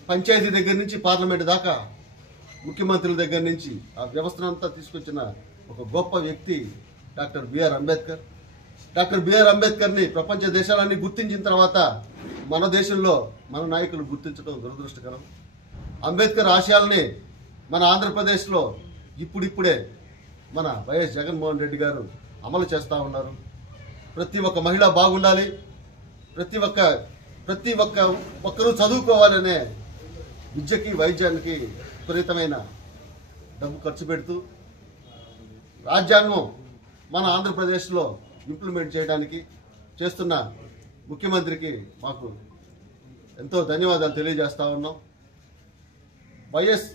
పంచాయతీ దగ్గర నుంచి పార్లమెంట్ దాకా ముఖ్యమంత్రుల దగ్గర నుంచి ఆ వ్యవస్థనంతా తీసుకొచ్చిన ఒక గొప్ప వ్యక్తి doctor BR Ambedkar. Doctor BR అంబేద్కర్ని ప్రపంచ దేశాలన్నీ గుర్తించిన తర్వాత మన దేశంలో మన నాయకులు గుర్తించడం దురదృష్టకరం. అంబేద్కర్ ఆశయాల్ని మన ఆంధ్రప్రదేశ్లో ఇప్పుడిప్పుడే మన వైఎస్ జగన్మోహన్ రెడ్డి గారు అమలు చేస్తూ ఉన్నారు. ప్రతి ఒక్క మహిళ బాగుండాలి, ప్రతి ఒక్కరూ చదువుకోవాలనే విద్యకి వైద్యానికి విపరీతమైన డబ్బు ఖర్చు పెడుతూ రాజ్యాంగం మన ఆంధ్రప్రదేశ్లో ఇంప్లిమెంట్ చేయడానికి చేస్తున్న ముఖ్యమంత్రికి మాకు ఎంతో ధన్యవాదాలు తెలియజేస్తా ఉన్నాం. వైఎస్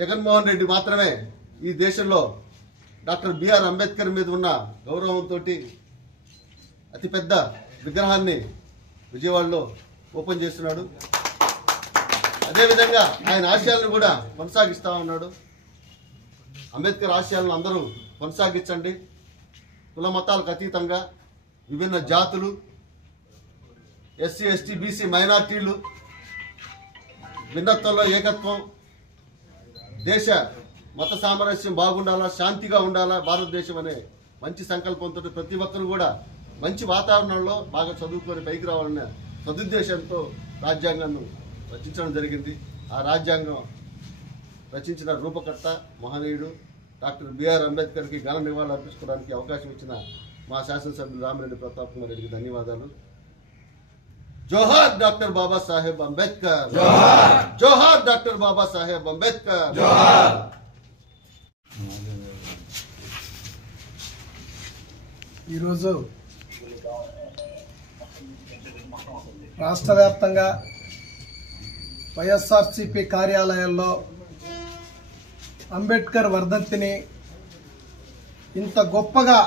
జగన్మోహన్ రెడ్డి మాత్రమే ఈ దేశంలో డాక్టర్ బిఆర్ అంబేద్కర్ మీద ఉన్న గౌరవంతో అతిపెద్ద విగ్రహాన్ని విజయవాడలో ఓపెన్ చేస్తున్నాడు. అదేవిధంగా ఆయన ఆశయాలను కూడా కొనసాగిస్తా ఉన్నాడు. అంబేద్కర్ ఆశయాలను అందరూ కొనసాగించండి. కుల మతాలకు అతీతంగా విభిన్న జాతులు, ఎస్సీ ఎస్టీ బీసీ మైనార్టీలు, భిన్నత్వంలో ఏకత్వం, దేశ మత సామరస్యం బాగుండాలా, శాంతిగా ఉండాలా భారతదేశం అనే మంచి సంకల్పంతో ప్రతి ఒక్కరు కూడా మంచి వాతావరణంలో బాగా చదువుకొని పైకి రావాలనే సదుద్దేశంతో రాజ్యాంగాన్ని రచించడం జరిగింది. ఆ రాజ్యాంగం రచించిన రూపకర్త మహనీయుడు డాక్టర్ బిఆర్ అంబేద్కర్కి ఘన నివాళులు అర్పించుకోవడానికి అవకాశం ఇచ్చిన మా శాసనసభ్యులు రామిరెడ్డి ప్రతాప్ కుమార్ రెడ్డికి ధన్యవాదాలు. జోహార్ డాక్టర్ బాబాసాహెబ్ అంబేద్కర్, జోహార్ డాక్టర్ బాబాసాహెబ్ అంబేద్కర్. ఈరోజు రాష్ట్ర వ్యాప్తంగా వైఎస్ఆర్సీపీ కార్యాలయాల్లో అంబేద్కర్ వర్ధంతిని ఇంత గొప్పగా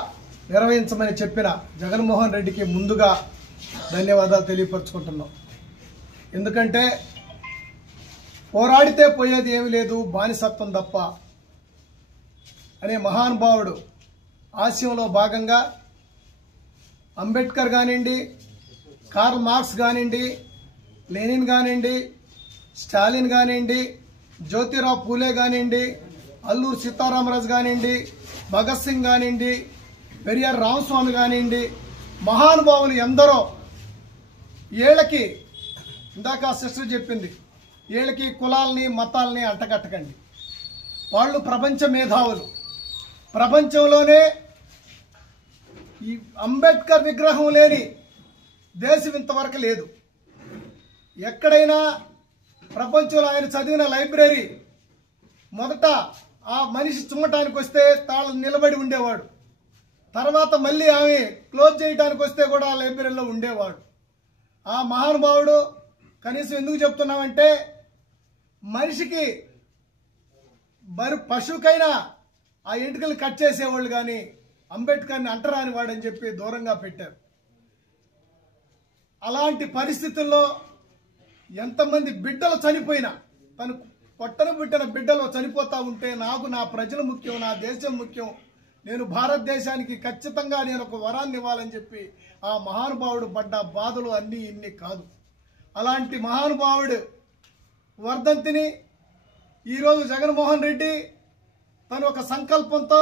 నిర్వహించమని చెప్పిన జగన్మోహన్ రెడ్డికి ముందుగా ధన్యవాదాలు తెలియపరుచుకుంటున్నాం. ఎందుకంటే పోరాడితే పోయేది ఏమీ లేదు, బానిసత్వం తప్ప అనే మహానుభావుడు ఆశయంలో భాగంగా అంబేద్కర్ కానివ్వండి, కార్ల్ మార్క్స్ కానివ్వండి, లెనిన్ కానివ్వండి, స్టాలిన్ కానివ్వండి, జ్యోతిరావు పూలే కానివ్వండి, అల్లూరు సీతారామరాజు కానివ్వండి, భగత్ సింగ్ కానివ్వండి, పెరియార్ రామస్వామి కానివ్వండి, మహానుభావులు ఎందరో ఏళ్ళకి, ఇందాక సిస్టర్ చెప్పింది, ఏళ్ళకి కులాలని మతాలని అంటగట్టకండి. వాళ్ళు ప్రపంచ మేధావులు. ప్రపంచంలోనే ఈ అంబేద్కర్ విగ్రహం లేని దేశం ఇంతవరకు లేదు. ఎక్కడైనా ప్రపంచంలో ఆయన చదివిన లైబ్రరీ మొదట ఆ మనిషి చుమ్మటానికి వస్తే తాళం నిలబడి ఉండేవాడు, తర్వాత మళ్ళీ ఆమె క్లోజ్ చేయడానికి వస్తే కూడా ఆ లైబ్రరీలో ఉండేవాడు. ఆ మహానుభావుడు కనీసం ఎందుకు చెప్తున్నామంటే మనిషికి పశువుకైనా ఆ ఎంటుకలు కట్ చేసేవాళ్ళు కానీ అంబేద్కర్ని అంటరాని వాడని చెప్పి దూరంగా పెట్టారు. అలాంటి పరిస్థితుల్లో ఎంతమంది బిడ్డలు చనిపోయినా, తను పొట్టను పుట్టిన బిడ్డలు చనిపోతా ఉంటే నాకు నా ప్రజలు ముఖ్యం, నా దేశం ముఖ్యం, నేను భారతదేశానికి ఖచ్చితంగా నేను ఒక వరాన్ని ఇవ్వాలని చెప్పి ఆ మహానుభావుడు పడ్డ బాధలు అన్నీ ఇన్ని కాదు. అలాంటి మహానుభావుడు వర్ధంతిని ఈరోజు జగన్మోహన్ రెడ్డి తను ఒక సంకల్పంతో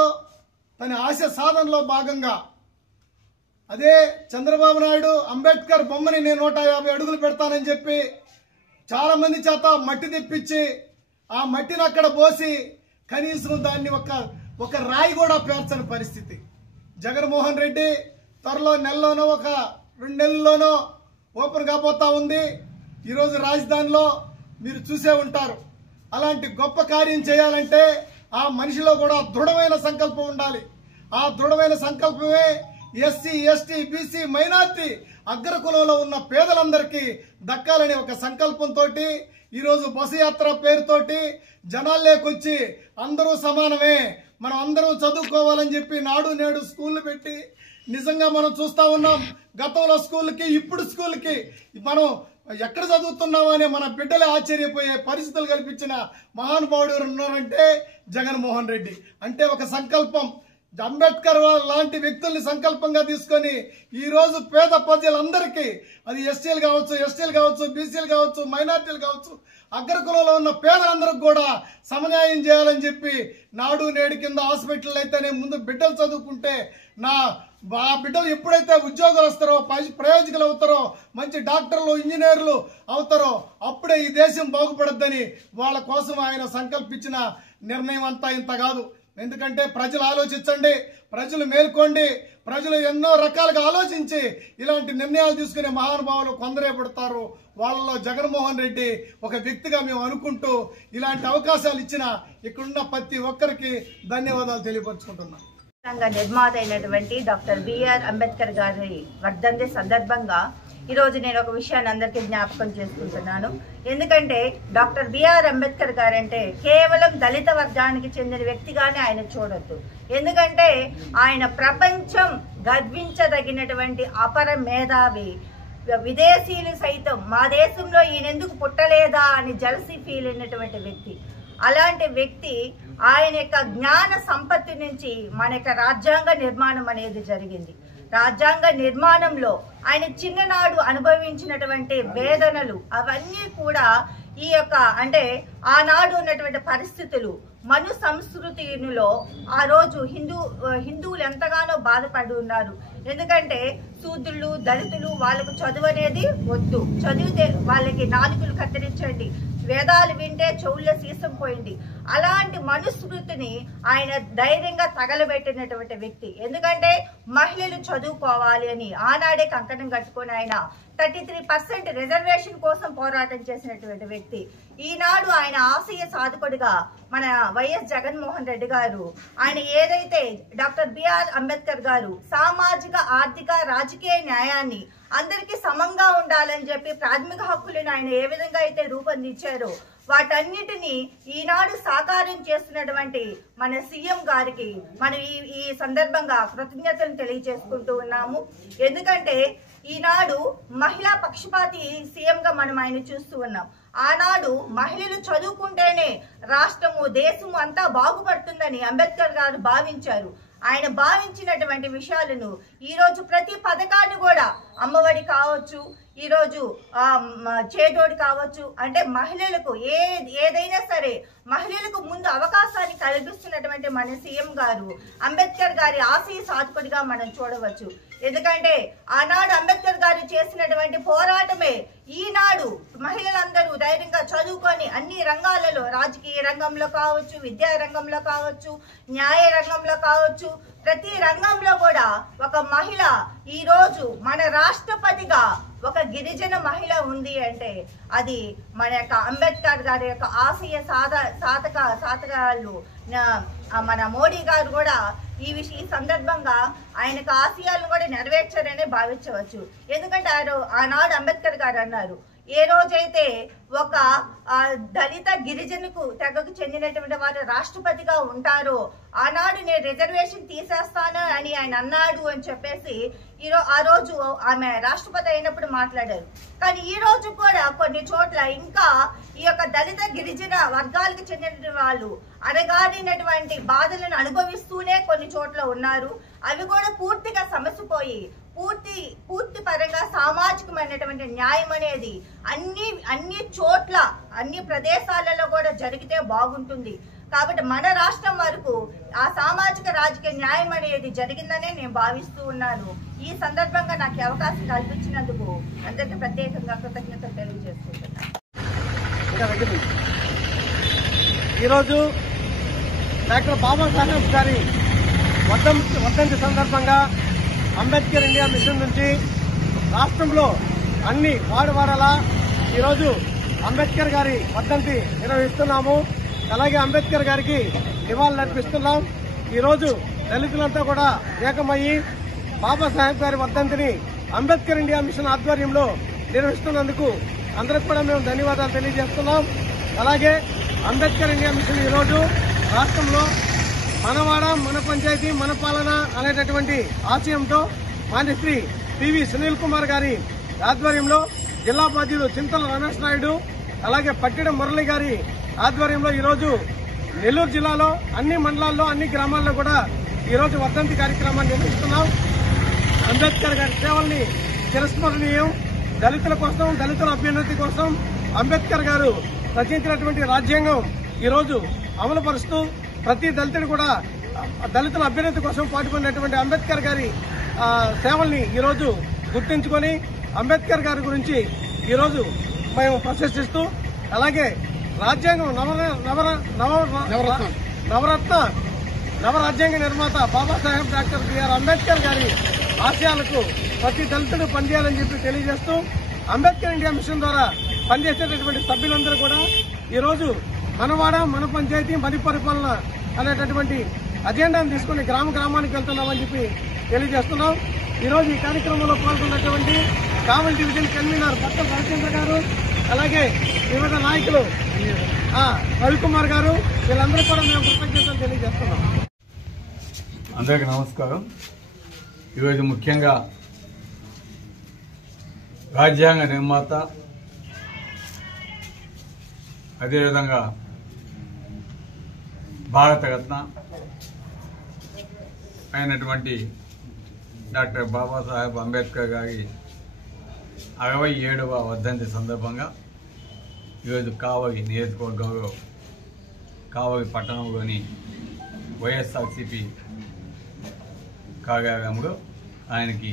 తన ఆశ సాధనలో భాగంగా, అదే చంద్రబాబు నాయుడు అంబేద్కర్ బొమ్మని నేను 150 అడుగులు పెడతానని చెప్పి చాలా మంది చేత మట్టి తెప్పించి ఆ మట్టిని అక్కడ పోసి కనీసం దాన్ని ఒక రాయి కూడా పేర్చని పరిస్థితి. జగన్మోహన్ రెడ్డి త్వరలో నెలలోనో ఒక 2 నెలల్లోనో ఓపెన్ కాబోతా ఉంది. ఈరోజు రాజధానిలో మీరు చూసే ఉంటారు. అలాంటి గొప్ప కార్యం చేయాలంటే ఆ మనిషిలో కూడా దృఢమైన సంకల్పం ఉండాలి. ఆ దృఢమైన సంకల్పమే ఎస్సీ ఎస్టీ బీసీ మైనార్టీ అగ్రకులంలో ఉన్న పేదలందరికీ దక్కాలనే ఒక సంకల్పంతో ఈరోజు బస్సు యాత్ర పేరుతోటి జనాల్లోకొచ్చి అందరూ సమానమే, మనం అందరూ చదువుకోవాలని చెప్పి నాడు నేడు స్కూళ్ళు పెట్టి నిజంగా మనం చూస్తా ఉన్నాం. గతంలో స్కూల్కి ఇప్పుడు స్కూల్కి మనం ఎక్కడ చదువుతున్నామని మన బిడ్డలే ఆశ్చర్యపోయే పరిస్థితులు కల్పించిన మహానుభావుడు ఉన్నారంటే జగన్మోహన్ రెడ్డి. అంటే ఒక సంకల్పం, అంబేద్కర్ లాంటి వ్యక్తుల్ని సంకల్పంగా తీసుకొని ఈ రోజు పేద ప్రజలందరికీ, అది ఎస్టీలు కావచ్చు, బీసీలు కావచ్చు, మైనార్టీలు కావచ్చు, అగ్రకులంలో ఉన్న పేదలందరికి కూడా సమన్యాయం చేయాలని చెప్పి నాడు నేడు కింద హాస్పిటల్ అయితేనే ముందు బిడ్డలు చదువుకుంటే ఆ బిడ్డలు ఎప్పుడైతే ఉద్యోగాలు వస్తారో, ప్రయోజకులు అవుతారో, మంచి డాక్టర్లు, ఇంజనీర్లు అవుతారో అప్పుడే ఈ దేశం బాగుపడద్దని వాళ్ళ కోసం ఆయన సంకల్పించిన నిర్ణయం అంతా ఇంత కాదు. ఎందుకంటే ప్రజలు ఆలోచించండి, ప్రజలు మేల్కోండి, ప్రజలు ఎన్నో రకాలుగా ఆలోచించి ఇలాంటి నిర్ణయాలు తీసుకునే మహానుభావులు కొందరే పడతారు. వాళ్ళలో జగన్మోహన్ రెడ్డి ఒక వ్యక్తిగా మేము అనుకుంటూ ఇలాంటి అవకాశాలు ఇచ్చిన ఇక్కడున్న ప్రతి ఒక్కరికి ధన్యవాదాలు తెలియపరుచుకుంటున్నాం. నిర్మాత అయినటువంటి డాక్టర్ బిఆర్ అంబేద్కర్ గారి వర్ధంతి సందర్భంగా ఈరోజు నేను ఒక విషయాన్ని అందరికీ జ్ఞాపకం చేసుకుంటున్నాను. ఎందుకంటే డాక్టర్ బిఆర్ అంబేద్కర్ గారంటే కేవలం దళిత వర్గానికి చెందిన వ్యక్తిగానే ఆయన చూడొద్దు. ఎందుకంటే ఆయన ప్రపంచం గర్వించదగినటువంటి అపర మేధావి. విదేశీయులు సైతం మా దేశంలో ఈయనెందుకు పుట్టలేదా అని జలసి ఫీల్ అయినటువంటి వ్యక్తి. అలాంటి వ్యక్తి ఆయన యొక్క జ్ఞాన సంపత్తి నుంచి మన యొక్క రాజ్యాంగ నిర్మాణం అనేది జరిగింది. రాజ్యాంగ నిర్మాణంలో ఆయన చిన్ననాడు అనుభవించినటువంటి వేదనలు అవన్నీ కూడా ఈ యొక్క అంటే ఆనాడు ఉన్నటువంటి పరిస్థితులు మను సంస్కృతిలో ఆ రోజు హిందువులు ఎంతగానో బాధపడి ఉన్నారు. ఎందుకంటే శూద్రులు, దళితులు వాళ్ళకు చదువు అనేది వద్దు, చదివితే వాళ్ళకి నాలుకలు కత్తిరించండి, వేదాలు వింటే చెవుల్లో సీసం పోయింది. అలాంటి మనుస్మృతిని ఆయన ధైర్యంగా తగలబెట్టినటువంటి వ్యక్తి. ఎందుకంటే మహిళలు చదువుకోవాలి అని ఆనాడే కంకణం కట్టుకొని ఆయన 33% రిజర్వేషన్ కోసం పోరాటం చేసినటువంటి వ్యక్తి. ఈనాడు ఆయన ఆశయ సాధకుడిగా మన వైఎస్ జగన్మోహన్ రెడ్డి గారు, ఆయన ఏదైతే డాక్టర్ బిఆర్ అంబేద్కర్ గారు సామాజిక, ఆర్థిక, రాజకీయ న్యాయాన్ని అందరికీ సమంగా ఉండాలని చెప్పి ప్రాథమిక హక్కులను ఆయన ఏ విధంగా అయితే రూపొందించారో వాటన్నిటినీ ఈనాడు సాకారం చేస్తున్నటువంటి మన సీఎం గారికి మనం ఈ సందర్భంగా కృతజ్ఞతలు తెలియజేసుకుంటూ ఉన్నాము. ఎందుకంటే ఈనాడు మహిళా పక్షపాతి సీఎంగా మనం ఆయన చూస్తూ ఉన్నాం. ఆనాడు మహిళలు చదువుకుంటేనే రాష్ట్రము, దేశము అంతా బాగుపడుతుందని అంబేద్కర్ గారు భావించారు. ఆయన భావించినటువంటి విషయాలను ఈరోజు ప్రతి పథకాన్ని కూడా అమ్మఒడి కావచ్చు, ఈరోజు చేదోడు కావచ్చు, అంటే మహిళలకు ఏదైనా సరే మహిళలకు ముందు అవకాశాన్ని కల్పిస్తున్నటువంటి మన సీఎం గారు అంబేద్కర్ గారి ఆశయ సాధకుడిగా మనం చూడవచ్చు. ఎందుకంటే ఆనాడు అంబేద్కర్ గారు చేసినటువంటి పోరాటమే ఈనాడు మహిళలందరూ ధైర్యంగా చదువుకొని అన్ని రంగాలలో, రాజకీయ రంగంలో కావచ్చు, విద్యా రంగంలో కావచ్చు, న్యాయ రంగంలో కావచ్చు, ప్రతి రంగంలో కూడా ఒక మహిళ ఈ రోజు మన రాష్ట్రపతిగా ఒక గిరిజన మహిళ ఉంది అంటే అది మన యొక్క అంబేద్కర్ గారి యొక్క ఆశయ సాధకాలు. మన మోడీ గారు కూడా ఈ సందర్భంగా ఆయనకు ఆశయాలను కూడా నెరవేర్చారనే భావించవచ్చు. ఎందుకంటే ఆనాడు అంబేద్కర్ గారు అన్నారు, ఏ రోజైతే ఒక దళిత గిరిజనకు తెగకు చెందినటువంటి వారు రాష్ట్రపతిగా ఉంటారో ఆనాడు నేను రిజర్వేషన్ తీసేస్తాను అని ఆయన అన్నాడు అని చెప్పేసి ఆ రోజు ఆమె రాష్ట్రపతి అయినప్పుడు మాట్లాడారు. కానీ ఈ రోజు కూడా కొన్ని చోట్ల ఇంకా ఈ యొక్క దళిత గిరిజన వర్గాలకు చెందిన వాళ్ళు అడగాడినటువంటి బాధలను అనుభవిస్తూనే కొన్ని చోట్ల ఉన్నారు. అవి కూడా పూర్తిగా సమసిపోయి పూర్తి పరంగా సామాజికమైనటువంటి న్యాయం అనేది అన్ని చోట్ల, అన్ని ప్రదేశాలలో కూడా జరిగితే బాగుంటుంది. కాబట్టి మన రాష్ట్రం వరకు ఆ సామాజిక రాజకీయ న్యాయం అనేది జరిగిందనే నేను భావిస్తూ ఉన్నాను. ఈ సందర్భంగా నాకు అవకాశం కల్పించినందుకు అందరికీ ప్రత్యేకంగా కృతజ్ఞతలు తెలియజేసుకుంటున్నాను. ఈరోజు డాక్టర్ బాబాసాహెబ్ గారి వర్ధంతి సందర్భంగా అంబేద్కర్ ఇండియా మిషన్ నుంచి రాష్ట్రంలో అన్ని వాడవాడలా ఈరోజు అంబేద్కర్ గారి వర్ధంతి నిర్వహిస్తున్నాము. అలాగే అంబేద్కర్ గారికి నివాళులు అర్పిస్తున్నాం. ఈరోజు దళితులంతా కూడా ఏకమయ్యి బాబాసాహెబ్ గారి వర్ధంతిని అంబేద్కర్ ఇండియా మిషన్ ఆధ్వర్యంలో నిర్వహిస్తున్నందుకు అందరికి కూడా మేము ధన్యవాదాలు తెలియజేస్తున్నాం. అలాగే అంబేద్కర్ ఇండియా మిషన్ ఈరోజు రాష్ట్రంలో మనవాడ మన పంచాయతీ మన పాలన అనేటటువంటి ఆశయంతో మాన్యశ్రీ పివి సునీల్ కుమార్ గారి ఆధ్వర్యంలో జిల్లా బాధ్యులు చింతల రమేష్ నాయుడు అలాగే పట్టిడ మురళి గారి ఆధ్వర్యంలో ఈరోజు నెల్లూరు జిల్లాలో అన్ని మండలాల్లో అన్ని గ్రామాల్లో కూడా ఈరోజు వర్ధంతి కార్యక్రమాన్ని నిర్వహిస్తున్నాం. అంబేద్కర్ గారి సేవల్ని చిరస్మరణీయం. దళితుల కోసం, దళితుల అభ్యున్నతి కోసం అంబేద్కర్ గారు రచించినటువంటి రాజ్యాంగం ఈరోజు అమలు పరుస్తూ ప్రతి దళితుడు కూడా దళితుల అభ్యున్నతి కోసం పాటుపడినటువంటి అంబేద్కర్ గారి సేవల్ని ఈరోజు గుర్తించుకొని అంబేద్కర్ గారి గురించి ఈరోజు మేము ప్రశంసిస్తూ అలాగే రాజ్యాంగం నవరాజ్యాంగ నిర్మాత బాబాసాహెబ్ డాక్టర్ బిఆర్ అంబేద్కర్ గారి ఆశయాలకు ప్రతి దళితుడు పనిచేయాలని చెప్పి తెలియజేస్తూ అంబేద్కర్ ఇండియా మిషన్ ద్వారా పనిచేసేటటువంటి సభ్యులందరూ కూడా ఈరోజు మనవాడ మన పంచాయతీ మన పరిపాలన అనేటటువంటి అజెండాను తీసుకుని గ్రామానికి వెళ్తున్నామని చెప్పి తెలియజేస్తున్నాం. ఈరోజు ఈ కార్యక్రమంలో పాల్గొన్నటువంటి కావలి డివిజన్ కన్వీనర్ పట్ల రవిచంద్ర గారు అలాగే వివిధ నాయకులు రవికుమార్ గారు వీళ్ళందరూ కూడా మేము కృతజ్ఞతలు తెలియజేస్తున్నాం. అందరికీ నమస్కారం. ఈరోజు ముఖ్యంగా రాజ్యాంగ నిర్మాత అదేవిధంగా భారతరత్న అయినటువంటి డాక్టర్ బాబాసాహెబ్ అంబేద్కర్ గారి 67వ వర్ధంతి సందర్భంగా ఈరోజు కావలి నియోజకవర్గంలో కావలి పట్టణంలోని వైఎస్ఆర్సీపీ కార్యాలయంలో ఆయనకి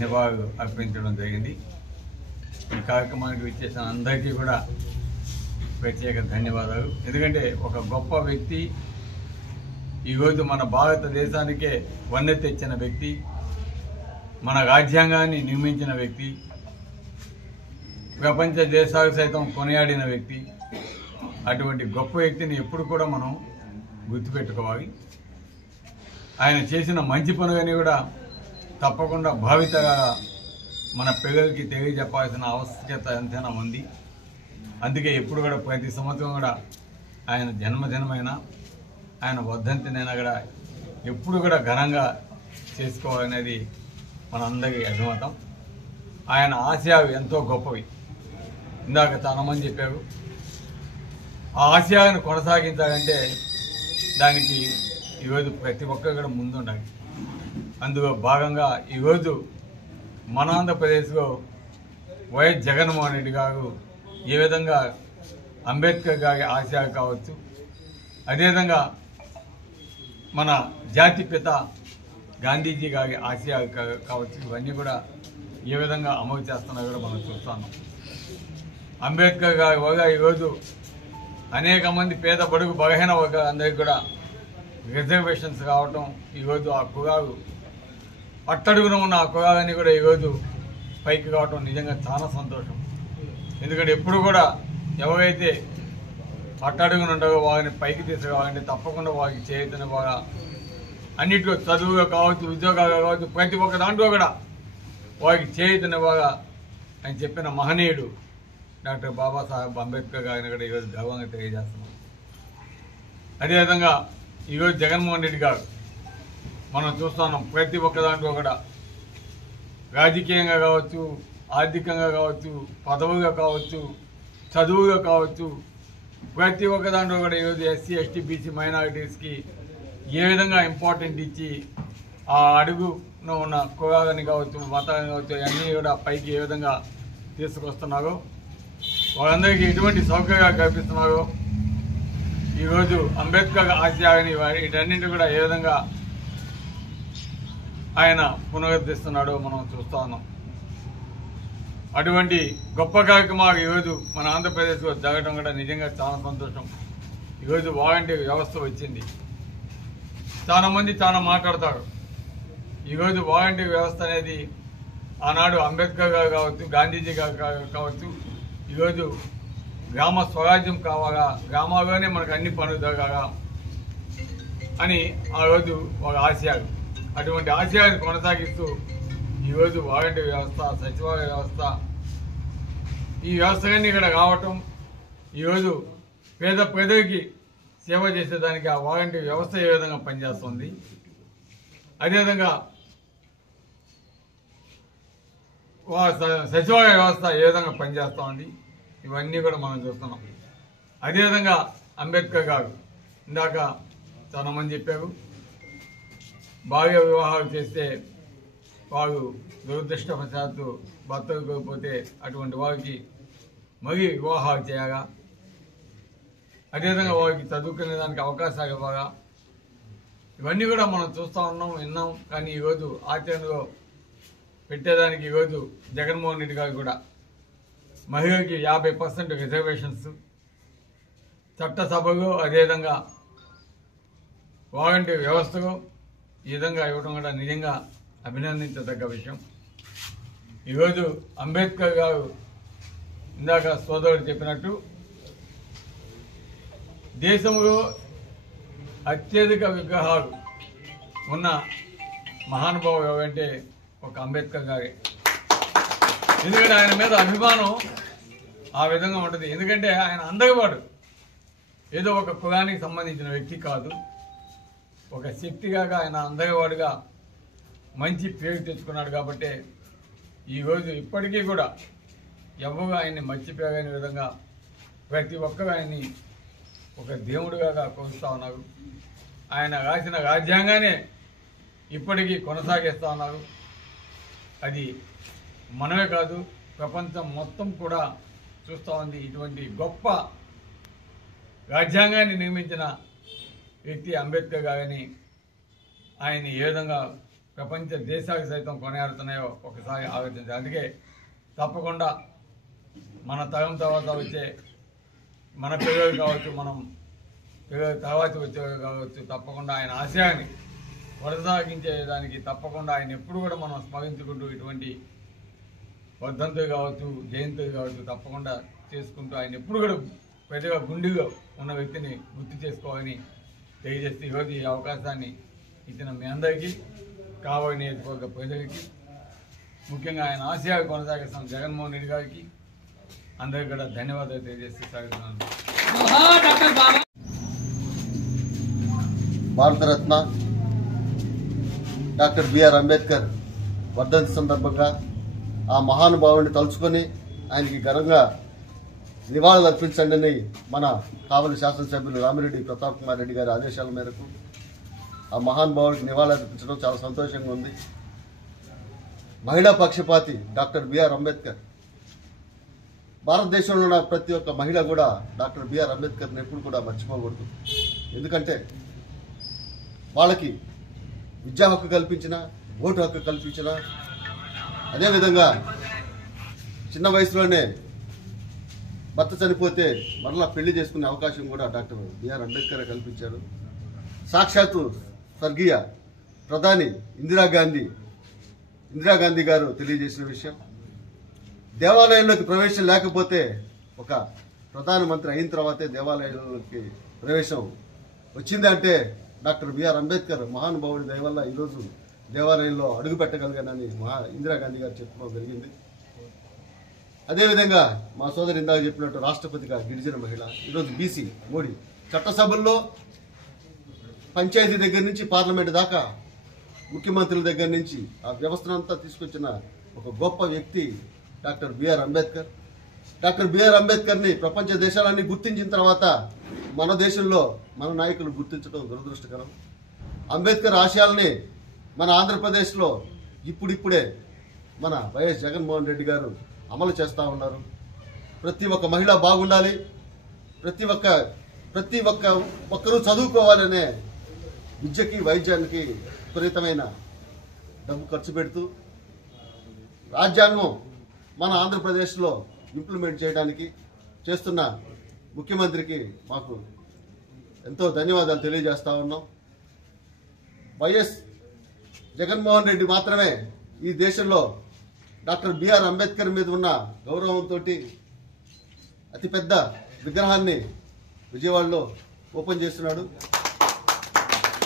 నివాళులు అర్పించడం జరిగింది. ఈ కార్యక్రమానికి విచ్చేసిన అందరికీ కూడా ప్రత్యేక ధన్యవాదాలు. ఎందుకంటే ఒక గొప్ప వ్యక్తి, ఈరోజు మన భారతదేశానికే వన్నె తెచ్చిన వ్యక్తి, మన రాజ్యాంగాన్ని నిర్మించిన వ్యక్తి, ప్రపంచ దేశాలు సైతం కొనియాడిన వ్యక్తి. అటువంటి గొప్ప వ్యక్తిని ఎప్పుడు కూడా మనం గుర్తుపెట్టుకోవాలి. ఆయన చేసిన మంచి పనులని కూడా తప్పకుండా భావితగా మన పిల్లలకి తెలియజెప్పాల్సిన ఆవశ్యకత ఎంతైనా ఉంది. అందుకే ఎప్పుడు కూడా ప్రతి సంవత్సరం కూడా ఆయన జన్మదినమైన ఆయన వర్ధంతినైనా కూడా ఎప్పుడు కూడా ఘనంగా చేసుకోవాలనేది మనందరికీ అభిమతం. ఆయన ఆశయాలు ఎంతో గొప్పవి. ఇందాక చాలామంది చెప్పారు. ఆ ఆశయాలను కొనసాగించాలంటే దానికి ఈరోజు ప్రతి ఒక్కరు కూడా ముందుండాలి. అందులో భాగంగా ఈరోజు మన ఆంధ్రప్రదేశ్లో వైఎస్ జగన్మోహన్ రెడ్డి గారు ఏ విధంగా అంబేద్కర్ గారి ఆశయాలు కావచ్చు, అదేవిధంగా మన జాతిపిత గాంధీజీ గారి ఆశయాలు కావచ్చు, ఇవన్నీ కూడా ఏ విధంగా అమలు చేస్తున్నా కూడా మనం చూస్తాము. అంబేద్కర్ గారి వల్ల ఈరోజు అనేక మంది పేద బడుగు బలహీన వర్గాలందరికీ కూడా రిజర్వేషన్స్ రావటం, ఈరోజు ఆ కులాలు పట్టడుగున ఉన్న ఆ కులాలన్నీ కూడా ఈరోజు పైకి రావటం నిజంగా చాలా సంతోషం. ఎందుకంటే ఎప్పుడు కూడా ఎవరైతే పట్టడుగున ఉండవో వారిని పైకి తీసుకురావాలంటే తప్పకుండా వారికి చేయొద్దని బాగా అన్నిటిలో చదువుగా కావచ్చు, ఉద్యోగాలు కావచ్చు, ప్రతి ఒక్క దాంట్లో కూడా వారికి చేయొద్దని బాగా ఆయన చెప్పిన మహనీయుడు డాక్టర్ బాబాసాహెబ్ అంబేద్కర్ గారిని కూడా ఈరోజు గర్వంగా తెలియజేస్తున్నాం. అదేవిధంగా ఈరోజు జగన్మోహన్ రెడ్డి గారు మనం చూస్తున్నాం. ప్రతి ఒక్క దాంట్లో కూడా రాజకీయంగా కావచ్చు, ఆర్థికంగా కావచ్చు, పదవుగా కావచ్చు, చదువుగా కావచ్చు, ప్రతి ఒక్క దాంట్లో కూడా ఈరోజు ఎస్సీ, ఎస్టీ, బీసీ మైనారిటీస్కి ఏ విధంగా ఇంపార్టెంట్ ఇచ్చి ఆ అడుగులో ఉన్న కులాలని కావచ్చు, మతాలని కావచ్చు, అన్నీ కూడా పైకి ఏ విధంగా తీసుకొస్తున్నారో, వాళ్ళందరికీ ఎటువంటి సౌకర్యాలు కల్పిస్తున్నారో, ఈరోజు అంబేద్కర్ ఆశయాన్ని వీటన్నింటి కూడా ఏ విధంగా ఆయన పునరుద్ధరిస్తున్నాడో మనం చూస్తా ఉన్నాం. అటువంటి గొప్ప కార్యక్రమాలు ఈరోజు మన ఆంధ్రప్రదేశ్లో జరగడం కూడా నిజంగా చాలా సంతోషం. ఈరోజు వాలంటీర్ వ్యవస్థ వచ్చింది. చాలా మంది చాలా మాట్లాడతారు. ఈరోజు వాలంటీర్ వ్యవస్థ అనేది ఆనాడు అంబేద్కర్ గారు కావచ్చు, గాంధీజీ గారు కావచ్చు, ఈరోజు గ్రామ స్వరాజ్యం కావాలా, గ్రామాల్లోనే మనకు అన్ని పనులు జరగాలా అని ఆ రోజు ఒక ఆశయాలు. అటువంటి ఆశయాన్ని కొనసాగిస్తూ ఈరోజు వాలంటీర్ వ్యవస్థ, సచివాలయ వ్యవస్థ ఈ వ్యవస్థలన్నీ ఇక్కడ కావటం, ఈరోజు పేదకి సేవ చేసేదానికి ఆ వాలంటీర్ వ్యవస్థ ఏ విధంగా పనిచేస్తుంది, అదేవిధంగా సచివాలయ వ్యవస్థ ఏ విధంగా పనిచేస్తూ ఉంది, ఇవన్నీ కూడా మనం చూస్తున్నాం. అదేవిధంగా అంబేద్కర్ గారు ఇందాక చాలా మంది చెప్పారు, బాల్య వివాహాలు చేస్తే వారు దురదృష్టవశాత్తు భర్తలు కోల్పోతే అటువంటి వారికి మరీ వివాహాలు చేయగా, అదేవిధంగా వారికి చదువుకునే దానికి అవకాశాలు ఇవ్వగా, ఇవన్నీ కూడా మనం చూస్తూ ఉన్నాం, విన్నాం. కానీ ఈరోజు ఆచరణలో పెట్టేదానికి ఈరోజు జగన్మోహన్ రెడ్డి గారు కూడా మహిళలకి 50% రిజర్వేషన్స్ చట్టసభలో, అదేవిధంగా వాలంటీర్ వ్యవస్థలో ఈ విధంగా ఇవ్వడం కూడా నిజంగా అభినందించదగ్గ విషయం. ఈరోజు అంబేద్కర్ గారు ఇందాక సోదరుడు చెప్పినట్టు దేశంలో అత్యధిక విగ్రహాలు ఉన్న మహానుభావుడు ఎవరంటే ఒక అంబేద్కర్ గారే. ఎందుకంటే ఆయన మీద అభిమానం ఆ విధంగా ఉంటుంది. ఎందుకంటే ఆయన అందరివాడు, ఏదో ఒక కులానికి సంబంధించిన వ్యక్తి కాదు, ఒక శక్తిగా ఆయన అందరివాడుగా మంచి పేరు తెచ్చుకున్నాడు. కాబట్టి ఈరోజు ఇప్పటికీ కూడా ఎవరు ఆయన్ని మర్చిపోయని విధంగా ప్రతి ఒక్కరు ఆయన్ని ఒక దేవుడిగా కొలుస్తూ ఉన్నారు. ఆయన రాసిన రాజ్యాంగానే ఇప్పటికీ కొనసాగిస్తూ ఉన్నారు. అది మనమే కాదు, ప్రపంచం మొత్తం కూడా చూస్తూ ఉంది. ఇటువంటి గొప్ప రాజ్యాంగాన్ని నిర్మించిన వ్యక్తి అంబేద్కర్ గారని ఆయన ఏ విధంగా ప్రపంచ దేశాలకు సైతం కొనియాడుతున్నాయో ఒకసారి ఆలోచించాలి. అందుకే తప్పకుండా మన తరం తర్వాత వచ్చే మన పిల్లలు కావచ్చు, మనం పిల్లల తర్వాత వచ్చేవారు కావచ్చు, తప్పకుండా ఆయన ఆశయాన్ని కొనసాగించేదానికి తప్పకుండా ఆయన ఎప్పుడు కూడా మనం స్మరించుకుంటూ ఇటువంటి వర్ధంతులు కావచ్చు, జయంతులు కావచ్చు తప్పకుండా చేసుకుంటూ ఆయన ఎప్పుడు కూడా పెద్దగా గుండెగా ఉన్న వ్యక్తిని గుర్తు చేసుకోవాలని తెలియజేస్తూ ఈరోజు ఈ అవకాశాన్ని ఇచ్చిన మీ అందరికీ, కావలి నియోజకవర్గ ప్రజలకి, ముఖ్యంగా ఆయన ఆశయాలు కొనసాగిస్తున్న జగన్మోహన్ రెడ్డి గారికి అందరికీ కూడా ధన్యవాదాలు తెలియజేస్తూ సాగుతున్నాను. భారతరత్న డాక్టర్ బిఆర్ అంబేద్కర్ వర్ధంతి సందర్భంగా ఆ మహానుభావుడిని తలుచుకొని ఆయనకి ఘనంగా నివాళులు అర్పించండి అని మన కావలి శాసనసభ్యులు రామిరెడ్డి ప్రతాప్ కుమార్ రెడ్డి గారి ఆదేశాల మేరకు ఆ మహానుభావుడికి నివాళులు అర్పించడం చాలా సంతోషంగా ఉంది. మహిళా పక్షపాతి డాక్టర్ బిఆర్ అంబేద్కర్, భారతదేశంలో ఉన్న ప్రతి ఒక్క మహిళ కూడా డాక్టర్ బిఆర్ అంబేద్కర్ని ఎప్పుడు కూడా మర్చిపోకూడదు. ఎందుకంటే వాళ్ళకి విద్యా హక్కు కల్పించిన, ఓటు హక్కు కల్పించిన, అదేవిధంగా చిన్న వయసులోనే భర్త చనిపోతే మరలా పెళ్లి చేసుకునే అవకాశం కూడా డాక్టర్ బిఆర్ అంబేద్కర్ కల్పించారు. సాక్షాత్తు స్వర్గీయ ప్రధాని ఇందిరాగాంధీ గారు తెలియజేసిన విషయం, దేవాలయంలోకి ప్రవేశం లేకపోతే ఒక ప్రధానమంత్రి అయిన తర్వాతే దేవాలయంలోకి ప్రవేశం వచ్చింది అంటే డాక్టర్ బిఆర్ అంబేద్కర్ మహానుభావుడి దయ వల్ల ఈరోజు దేవాలయంలో అడుగు పెట్టగలిగానని ఇందిరాగాంధీ గారు చెప్పుకోవడం జరిగింది. అదేవిధంగా మా సోదరి ఇందాక చెప్పినట్టు రాష్ట్రపతిగా గిరిజన మహిళ, ఈరోజు బీసీ మోడీ, చట్టసభల్లో పంచాయతీ దగ్గర నుంచి పార్లమెంట్ దాకా ముఖ్యమంత్రుల దగ్గర నుంచి ఆ వ్యవస్థనంతా తీసుకొచ్చిన ఒక గొప్ప వ్యక్తి doctor BR Ambedkar. Doctor BR అంబేద్కర్ని ప్రపంచ దేశాలన్నీ గుర్తించిన తర్వాత మన దేశంలో మన నాయకులు గుర్తించడం దురదృష్టకరం. అంబేద్కర్ ఆశయాల్ని మన ఆంధ్రప్రదేశ్లో ఇప్పుడిప్పుడే మన వైఎస్ జగన్మోహన్ రెడ్డి గారు అమలు చేస్తూ ఉన్నారు. ప్రతి ఒక్క మహిళ బాగుండాలి, ప్రతి ఒక్కరూ చదువుకోవాలనే విద్యకి వైద్యానికి విపరీతమైన డబ్బు ఖర్చు పెడుతూ రాజ్యాంగం మన ఆంధ్రప్రదేశ్లో ఇంప్లిమెంట్ చేయడానికి చేస్తున్న ముఖ్యమంత్రికి మాకు ఎంతో ధన్యవాదాలు తెలియజేస్తా ఉన్నాం. వైఎస్ జగన్మోహన్ రెడ్డి మాత్రమే ఈ దేశంలో డాక్టర్ బిఆర్ అంబేద్కర్ మీద ఉన్న గౌరవంతో అతిపెద్ద విగ్రహాన్ని విజయవాడలో ఓపెన్ చేస్తున్నాడు.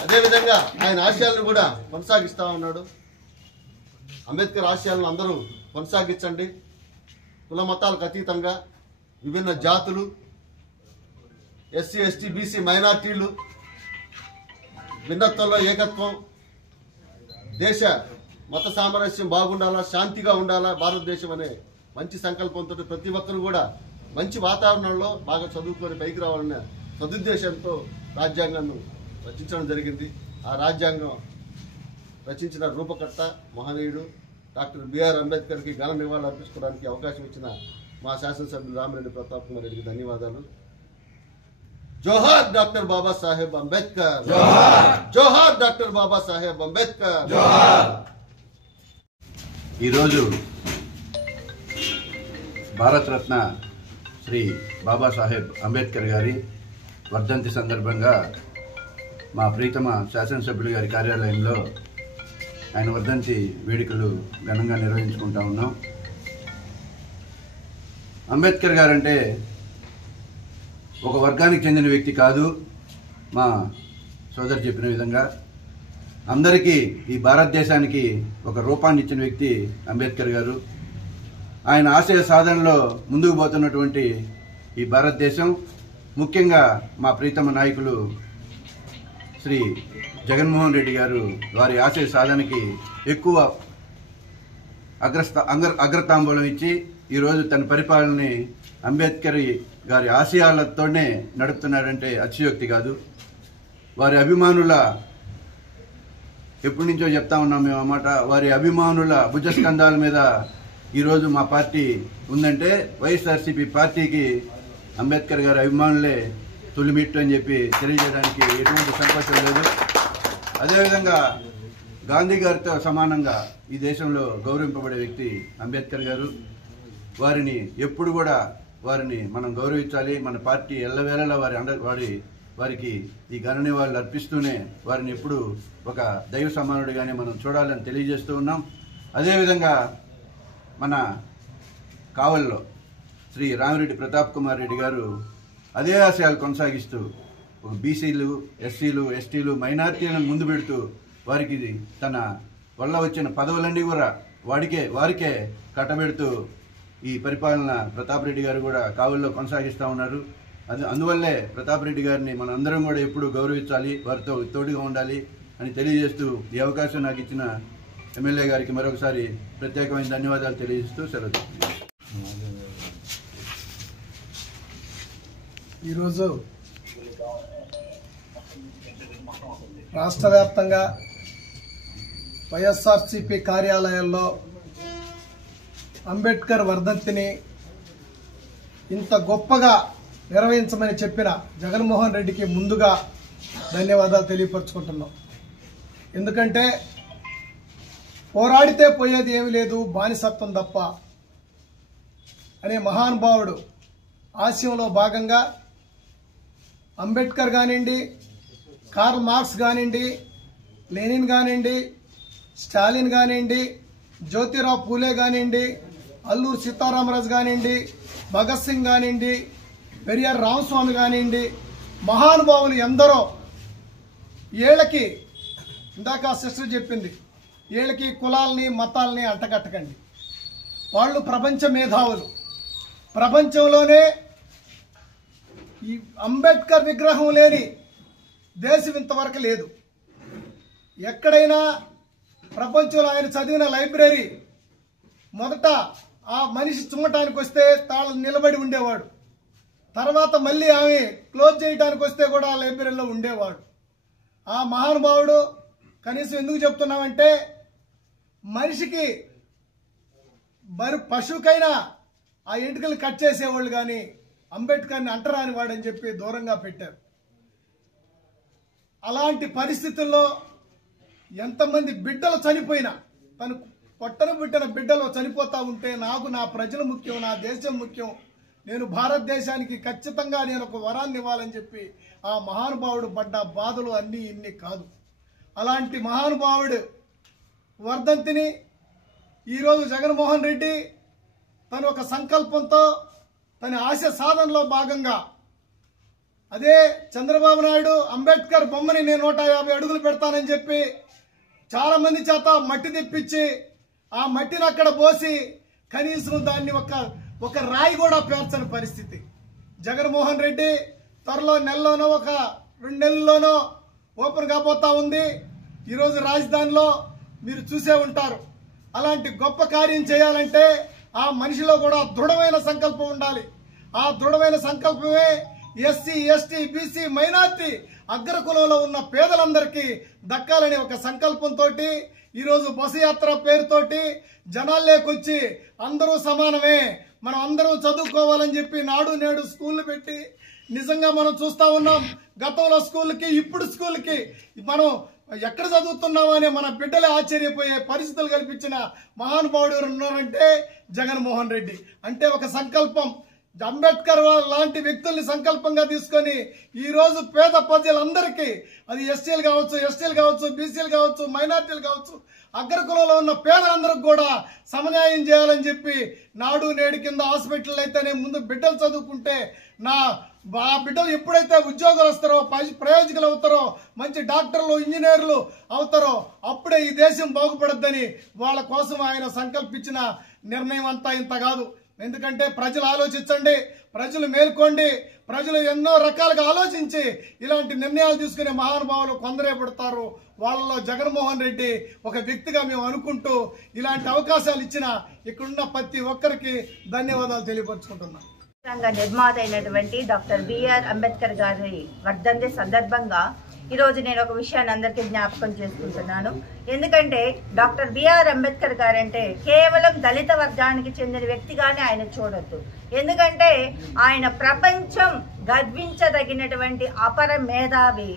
అదేవిధంగా ఆయన ఆశయాలను కూడా కొనసాగిస్తూ ఉన్నాడు. అంబేద్కర్ ఆశయాలను అందరూ కొనసాగించండి. కుల మతాలకు అతీతంగా విభిన్న జాతులు, ఎస్సీ ఎస్టీ బీసీ మైనార్టీలు, భిన్నత్వంలో ఏకత్వం, దేశ మత సామరస్యం బాగుండాలా, శాంతిగా ఉండాలా భారతదేశం అనే మంచి సంకల్పంతో ప్రతి ఒక్కరు కూడా మంచి వాతావరణంలో బాగా చదువుకొని పైకి రావాలనే సదుద్దేశంతో రాజ్యాంగాన్ని రచించడం జరిగింది. ఆ రాజ్యాంగం రచించిన రూపకర్త మహనీయుడు డాక్టర్ బిఆర్ అంబేద్కర్కి ఘన నివాళులు అర్పించుకోవడానికి అవకాశం ఇచ్చిన మా శాసనసభ్యులు రామిరెడ్డి ప్రతాప్ కుమార్ రెడ్డికి ధన్యవాదాలు. జోహార్ డాక్టర్ బాబాసాహెబ్ అంబేద్కర్, జోహార్ డాక్టర్ బాబాసాహెబ్ అంబేద్కర్. ఈరోజు భారతరత్న శ్రీ బాబాసాహెబ్ అంబేద్కర్ గారి వర్ధంతి సందర్భంగా మా ప్రీతమ శాసనసభ్యులు గారి కార్యాలయంలో ఆయన వర్ధంతి వేడుకలు ఘనంగా నిర్వహించుకుంటా ఉన్నాం. అంబేద్కర్ గారంటే ఒక వర్గానికి చెందిన వ్యక్తి కాదు. మా సోదరు చెప్పిన విధంగా అందరికీ ఈ భారతదేశానికి ఒక రూపాన్ని ఇచ్చిన వ్యక్తి అంబేద్కర్ గారు. ఆయన ఆశయ సాధనలో ముందుకు పోతున్నటువంటి ఈ భారతదేశం, ముఖ్యంగా మా ప్రీతమ నాయకులు శ్రీ జగన్మోహన్ రెడ్డి గారు వారి ఆశయ సాధనకి ఎక్కువ అగ్రతాంబూలం ఇచ్చి ఈరోజు తన పరిపాలనని అంబేద్కర్ గారి ఆశయాలతోనే నడుపుతున్నాడంటే అతిశయోక్తి కాదు. వారి అభిమానుల ఎప్పటి నుంచో చెప్తా ఉన్నాం మేము అన్నమాట, వారి అభిమానుల భుజస్కంధాల మీద ఈరోజు మా పార్టీ ఉందంటే వైఎస్ఆర్సీపీ పార్టీకి అంబేద్కర్ గారి అభిమానులే తొలిమిట్టు అని చెప్పి తెలియజేయడానికి ఎటువంటి సంకోచం లేదు. అదేవిధంగా గాంధీ గారితో సమానంగా ఈ దేశంలో గౌరవింపబడే వ్యక్తి అంబేద్కర్ గారు. వారిని ఎప్పుడు కూడా వారిని మనం గౌరవించాలి. మన పార్టీ ఎల్లవేళలా వారికి ఈ ఘన నివాళులు అర్పిస్తూనే వారిని ఎప్పుడు ఒక దైవ సమానుడిగానే మనం చూడాలని తెలియజేస్తూ ఉన్నాం. అదేవిధంగా మన కావల్లో శ్రీ రామిరెడ్డి ప్రతాప్ కుమార్ రెడ్డి గారు అదే ఆశయాలు కొనసాగిస్తూ ఒక బీసీలు, ఎస్సీలు, ఎస్టీలు, మైనార్టీలను ముందు పెడుతూ వారికి తన వల్ల వచ్చిన పదవులన్నీ కూడా వారికే కట్టబెడుతూ ఈ పరిపాలన ప్రతాప్ రెడ్డి గారు కూడా కావుల్లో కొనసాగిస్తూ ఉన్నారు. అందువల్లే ప్రతాప్ రెడ్డి గారిని మనం అందరం కూడా ఎప్పుడు గౌరవించాలి, వారితో తోడుగా ఉండాలి అని తెలియజేస్తూ ఈ అవకాశం నాకు ఇచ్చిన ఎమ్మెల్యే గారికి మరొకసారి ప్రత్యేకమైన ధన్యవాదాలు తెలియజేస్తూ సెలవు. ఈరోజు రాష్ట్ర వ్యాప్తంగా వైఎస్ఆర్సీపీ కార్యాలయాల్లో అంబేద్కర్ వర్ధంతిని ఇంత గొప్పగా నిర్వహించమని చెప్పిన జగన్మోహన్ రెడ్డికి ముందుగా ధన్యవాదాలు తెలియపరుచుకుంటున్నాం. ఎందుకంటే పోరాడితే పోయేది ఏమీ లేదు, బానిసత్వం తప్ప అనే మహానుభావుడు ఆశయంలో భాగంగా అంబేద్కర్ కానివ్వండి, కార్ల్ మార్క్స్ కానివ్వండి, లెనిన్ కానివ్వండి, స్టాలిన్ కానివ్వండి, జ్యోతిరావు పూలే కానివ్వండి, అల్లూరు సీతారామరాజు కానివ్వండి, భగత్ సింగ్ కానివ్వండి, పెరియార్ రామస్వామి కానివ్వండి, మహానుభావులు ఎందరో ఏళ్ళకి, ఇందాక సిస్టర్ చెప్పింది, ఏళ్ళకి కులాలని మతాలని అంటగట్టకండి. వాళ్ళు ప్రపంచ మేధావులు. ప్రపంచంలోనే ఈ అంబేద్కర్ విగ్రహం లేని దేశం ఇంతవరకు లేదు. ఎక్కడైనా ప్రపంచంలో ఆయన చదివిన లైబ్రరీ మొదట ఆ మనిషి చుమ్మటానికి వస్తే తాళం నిలబడి ఉండేవాడు, తర్వాత మళ్ళీ ఆమె క్లోజ్ చేయడానికి వస్తే కూడా ఆ లైబ్రరీలో ఉండేవాడు. ఆ మహానుభావుడు కనీసం ఎందుకు చెప్తున్నామంటే మనిషికి పశువుకైనా ఆ ఎంటుకలు కట్ చేసేవాళ్ళు కానీ అంబేద్కర్ని అంటరాని వాడని చెప్పి దూరంగా పెట్టారు. అలాంటి పరిస్థితుల్లో ఎంతమంది బిడ్డలు చనిపోయినా, తను పొట్టన పుట్టిన బిడ్డలు చనిపోతా ఉంటే నాకు నా ప్రజలు ముఖ్యం, నా దేశం ముఖ్యం, నేను భారతదేశానికి ఖచ్చితంగా నేను ఒక వరాన్ని ఇవ్వాలని చెప్పి ఆ మహానుభావుడు పడ్డ బాధలు అన్నీ ఇన్ని కాదు. అలాంటి మహానుభావుడు వర్ధంతిని ఈరోజు జగన్మోహన్ రెడ్డి తను ఒక సంకల్పంతో తన ఆశ సాధనలో భాగంగా అదే చంద్రబాబు నాయుడు అంబేద్కర్ బొమ్మని నేను 150 అడుగులు పెడతానని చెప్పి చాలా మంది చేత మట్టి తెప్పించి ఆ మట్టిని అక్కడ పోసి కనీసం దాన్ని ఒక ఒక రాయి కూడా పేర్చని పరిస్థితి. జగన్మోహన్ రెడ్డి త్వరలో నెలలోనో ఒక 2 నెలల్లోనో ఓపెన్ కాబోతా ఉంది. ఈరోజు రాజధానిలో మీరు చూసే ఉంటారు. అలాంటి గొప్ప కార్యం చేయాలంటే ఆ మనిషిలో కూడా దృఢమైన సంకల్పం ఉండాలి. ఆ దృఢమైన సంకల్పమే ఎస్సీ, ఎస్టీ, బీసీ, మైనార్టీ అగ్రకులంలో ఉన్న పేదలందరికీ దక్కాలని ఒక సంకల్పంతో ఈరోజు బస్సు యాత్ర పేరుతోటి జనాల్లోకొచ్చి అందరూ సమానమే, మనం అందరం చదువుకోవాలని చెప్పి నాడు నేడు స్కూళ్ళు పెట్టి నిజంగా మనం చూస్తా ఉన్నాం. గతంలో స్కూల్కి ఇప్పుడు స్కూల్కి మనం ఎక్కడ చదువుతున్నామని మన బిడ్డలే ఆశ్చర్యపోయే పరిస్థితులు కల్పించిన మహానుభావుడు ఉన్నారంటే జగన్మోహన్ రెడ్డి. అంటే ఒక సంకల్పం. అంబేద్కర్ లాంటి వ్యక్తుల్ని సంకల్పంగా తీసుకొని ఈ రోజు పేద ప్రజలందరికీ, అది ఎస్టీలు కావచ్చు, బీసీలు కావచ్చు, మైనార్టీలు కావచ్చు, అగ్రకులంలో ఉన్న పేదలందరికి కూడా సమన్యాయం చేయాలని చెప్పి నాడు నేడు కింద హాస్పిటల్ అయితేనే ముందు బిడ్డలు చదువుకుంటే ఆ బిడ్డలు ఎప్పుడైతే ఉద్యోగాలు వస్తారో, ప్రయోజకులు అవుతారో, మంచి డాక్టర్లు, ఇంజనీర్లు అవుతారో అప్పుడే ఈ దేశం బాగుపడద్దని వాళ్ళ కోసం ఆయన సంకల్పించిన నిర్ణయం అంతా ఇంత కాదు. ఎందుకంటే ప్రజలు ఆలోచించండి, ప్రజలు మేల్కోండి. ప్రజలు ఎన్నో రకాలుగా ఆలోచించి ఇలాంటి నిర్ణయాలు తీసుకునే మహానుభావులు కొందరే పడతారు. వాళ్ళలో జగన్మోహన్ రెడ్డి ఒక వ్యక్తిగా మేము అనుకుంటూ ఇలాంటి అవకాశాలు ఇచ్చిన ఇక్కడున్న ప్రతి ఒక్కరికి ధన్యవాదాలు తెలియపరుచుకుంటున్నాం. నిర్మాత అయినటువంటి డాక్టర్ బిఆర్ అంబేద్కర్ గారి వర్ధంతి సందర్భంగా ఈరోజు నేను ఒక విషయాన్ని అందరికీ జ్ఞాపకం చేసుకుంటున్నాను. ఎందుకంటే డాక్టర్ బిఆర్ అంబేద్కర్ గారు అంటే కేవలం దళిత వర్గానికి చెందిన వ్యక్తిగానే ఆయన చూడొద్దు. ఎందుకంటే ఆయన ప్రపంచం గర్వించదగినటువంటి అపర మేధావి.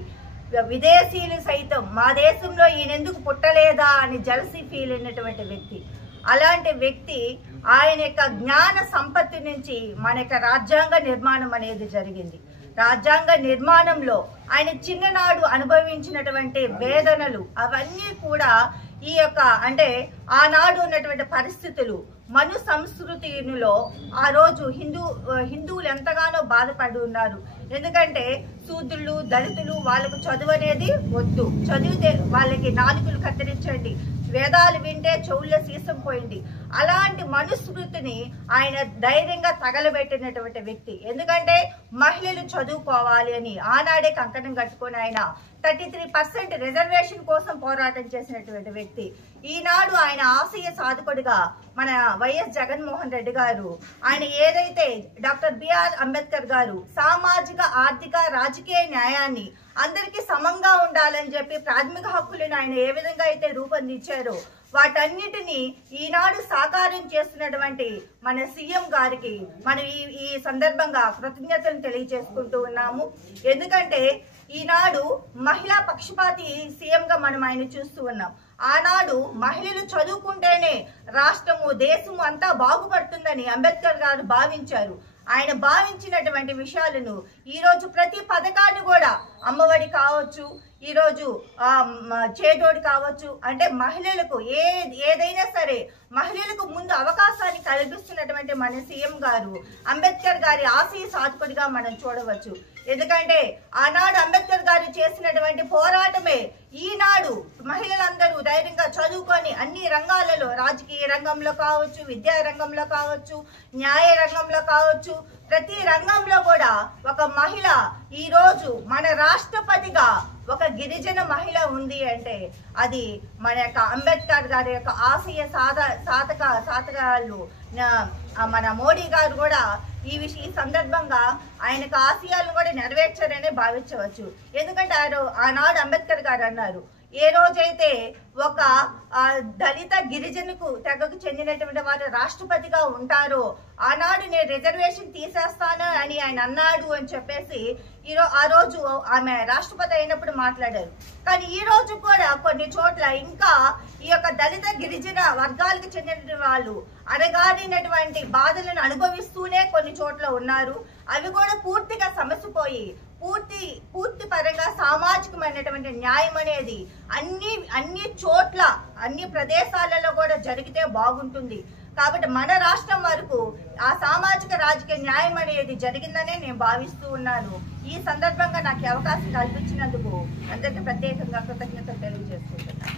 విదేశీయులు సైతం మా దేశంలో ఈయనెందుకు పుట్టలేదా అని జలసీ ఫీల్ అయినటువంటి వ్యక్తి. అలాంటి వ్యక్తి ఆయన యొక్క జ్ఞాన సంపత్తి నుంచి మన యొక్క రాజ్యాంగ నిర్మాణం అనేది జరిగింది. రాజ్యాంగ నిర్మాణంలో ఆయన చిన్ననాడు అనుభవించినటువంటి వేదనలు అవన్నీ కూడా ఈ యొక్క అంటే ఆనాడు ఉన్నటువంటి పరిస్థితులు మను సంస్కృతిలో ఆ రోజు హిందువులు ఎంతగానో బాధపడి ఉన్నారు. ఎందుకంటే శూద్రులు, దళితులు వాళ్ళకు చదువు అనేది వద్దు, చదివితే వాళ్ళకి నాలుకలు కత్తిరించండి, వేదాలు వింటే చెవుల్లో సీసం పోయింది. అలాంటి మనుస్మృతిని ఆయన ధైర్యంగా తగలబెట్టినటువంటి వ్యక్తి. ఎందుకంటే మహిళలు చదువుకోవాలి అని ఆనాడే కంకణం కట్టుకొని ఆయన 33% రిజర్వేషన్ కోసం పోరాటం చేసినటువంటి వ్యక్తి. ఈనాడు ఆయన ఆశయ సాధకుడిగా మన వైఎస్ జగన్మోహన్ రెడ్డి గారు ఆయన ఏదైతే డాక్టర్ బిఆర్ అంబేద్కర్ గారు సామాజిక, ఆర్థిక, రాజకీయ న్యాయాన్ని అందరికీ సమంగా ఉండాలని చెప్పి ప్రాథమిక హక్కులను ఆయన ఏ విధంగా అయితే రూపొందించారో వాటన్నిటినీ ఈనాడు సాకారం చేస్తున్నటువంటి మన సీఎం గారికి మనం ఈ సందర్భంగా కృతజ్ఞతలు తెలియజేసుకుంటూ ఉన్నాము. ఎందుకంటే ఈనాడు మహిళా పక్షపాతి సీఎంగా మనం ఆయన చూస్తూ ఉన్నాం. ఆనాడు మహిళలు చదువుకుంటేనే రాష్ట్రము, దేశము అంతా బాగుపడుతుందని అంబేద్కర్ గారు భావించారు. ఆయన భావించినటువంటి విషయాలను ఈరోజు ప్రతి పథకాన్ని కూడా అమ్మఒడి కావచ్చు, ఈరోజు చేదోడు కావచ్చు, అంటే మహిళలకు ఏదైనా సరే మహిళలకు ముందు అవకాశాన్ని కల్పిస్తున్నటువంటి మన సీఎం గారు అంబేద్కర్ గారి ఆశయ సాధకుడిగా మనం చూడవచ్చు. ఎందుకంటే ఆనాడు అంబేద్కర్ గారు చేసినటువంటి పోరాటమే ఈనాడు మహిళలందరూ ధైర్యంగా చదువుకొని అన్ని రంగాలలో, రాజకీయ రంగంలో కావచ్చు, విద్యా రంగంలో కావచ్చు, న్యాయ రంగంలో కావచ్చు, ప్రతి రంగంలో కూడా ఒక మహిళ ఈ రోజు మన రాష్ట్రపతిగా ఒక గిరిజన మహిళ ఉంది అంటే అది మన యొక్క అంబేద్కర్ గారి యొక్క ఆశయ సాధకాలు మన మోడీ గారు కూడా ఈ సందర్భంగా ఆయనకు ఆశయాలను కూడా నెరవేర్చారనే భావించవచ్చు. ఎందుకంటే ఆనాడు అంబేద్కర్ గారు అన్నారు, ఏ రోజైతే ఒక దళిత గిరిజనకు తెగకు చెందినటువంటి వారు రాష్ట్రపతిగా ఉంటారో ఆనాడు నేను రిజర్వేషన్ తీసేస్తాను అని ఆయన అన్నాడు అని చెప్పేసి ఆ రోజు ఆమె రాష్ట్రపతి అయినప్పుడు మాట్లాడారు. కానీ ఈ రోజు కూడా కొన్ని చోట్ల ఇంకా ఈ యొక్క దళిత గిరిజన వర్గాలకు చెందిన వాళ్ళు అడగాడినటువంటి బాధలను అనుభవిస్తూనే కొన్ని చోట్ల ఉన్నారు. అవి కూడా పూర్తిగా సమసిపోయి పూర్తి పరంగా సామాజికమైనటువంటి న్యాయం అనేది అన్ని చోట్ల, అన్ని ప్రదేశాలలో కూడా జరిగితే బాగుంటుంది. కాబట్టి మన రాష్ట్రం వరకు ఆ సామాజిక రాజకీయ న్యాయం అనేది జరిగిందనే నేను భావిస్తూ ఉన్నాను. ఈ సందర్భంగా నాకు అవకాశం కల్పించినందుకు అందరికీ ప్రత్యేకంగా కృతజ్ఞతలు తెలియజేస్తున్నాను.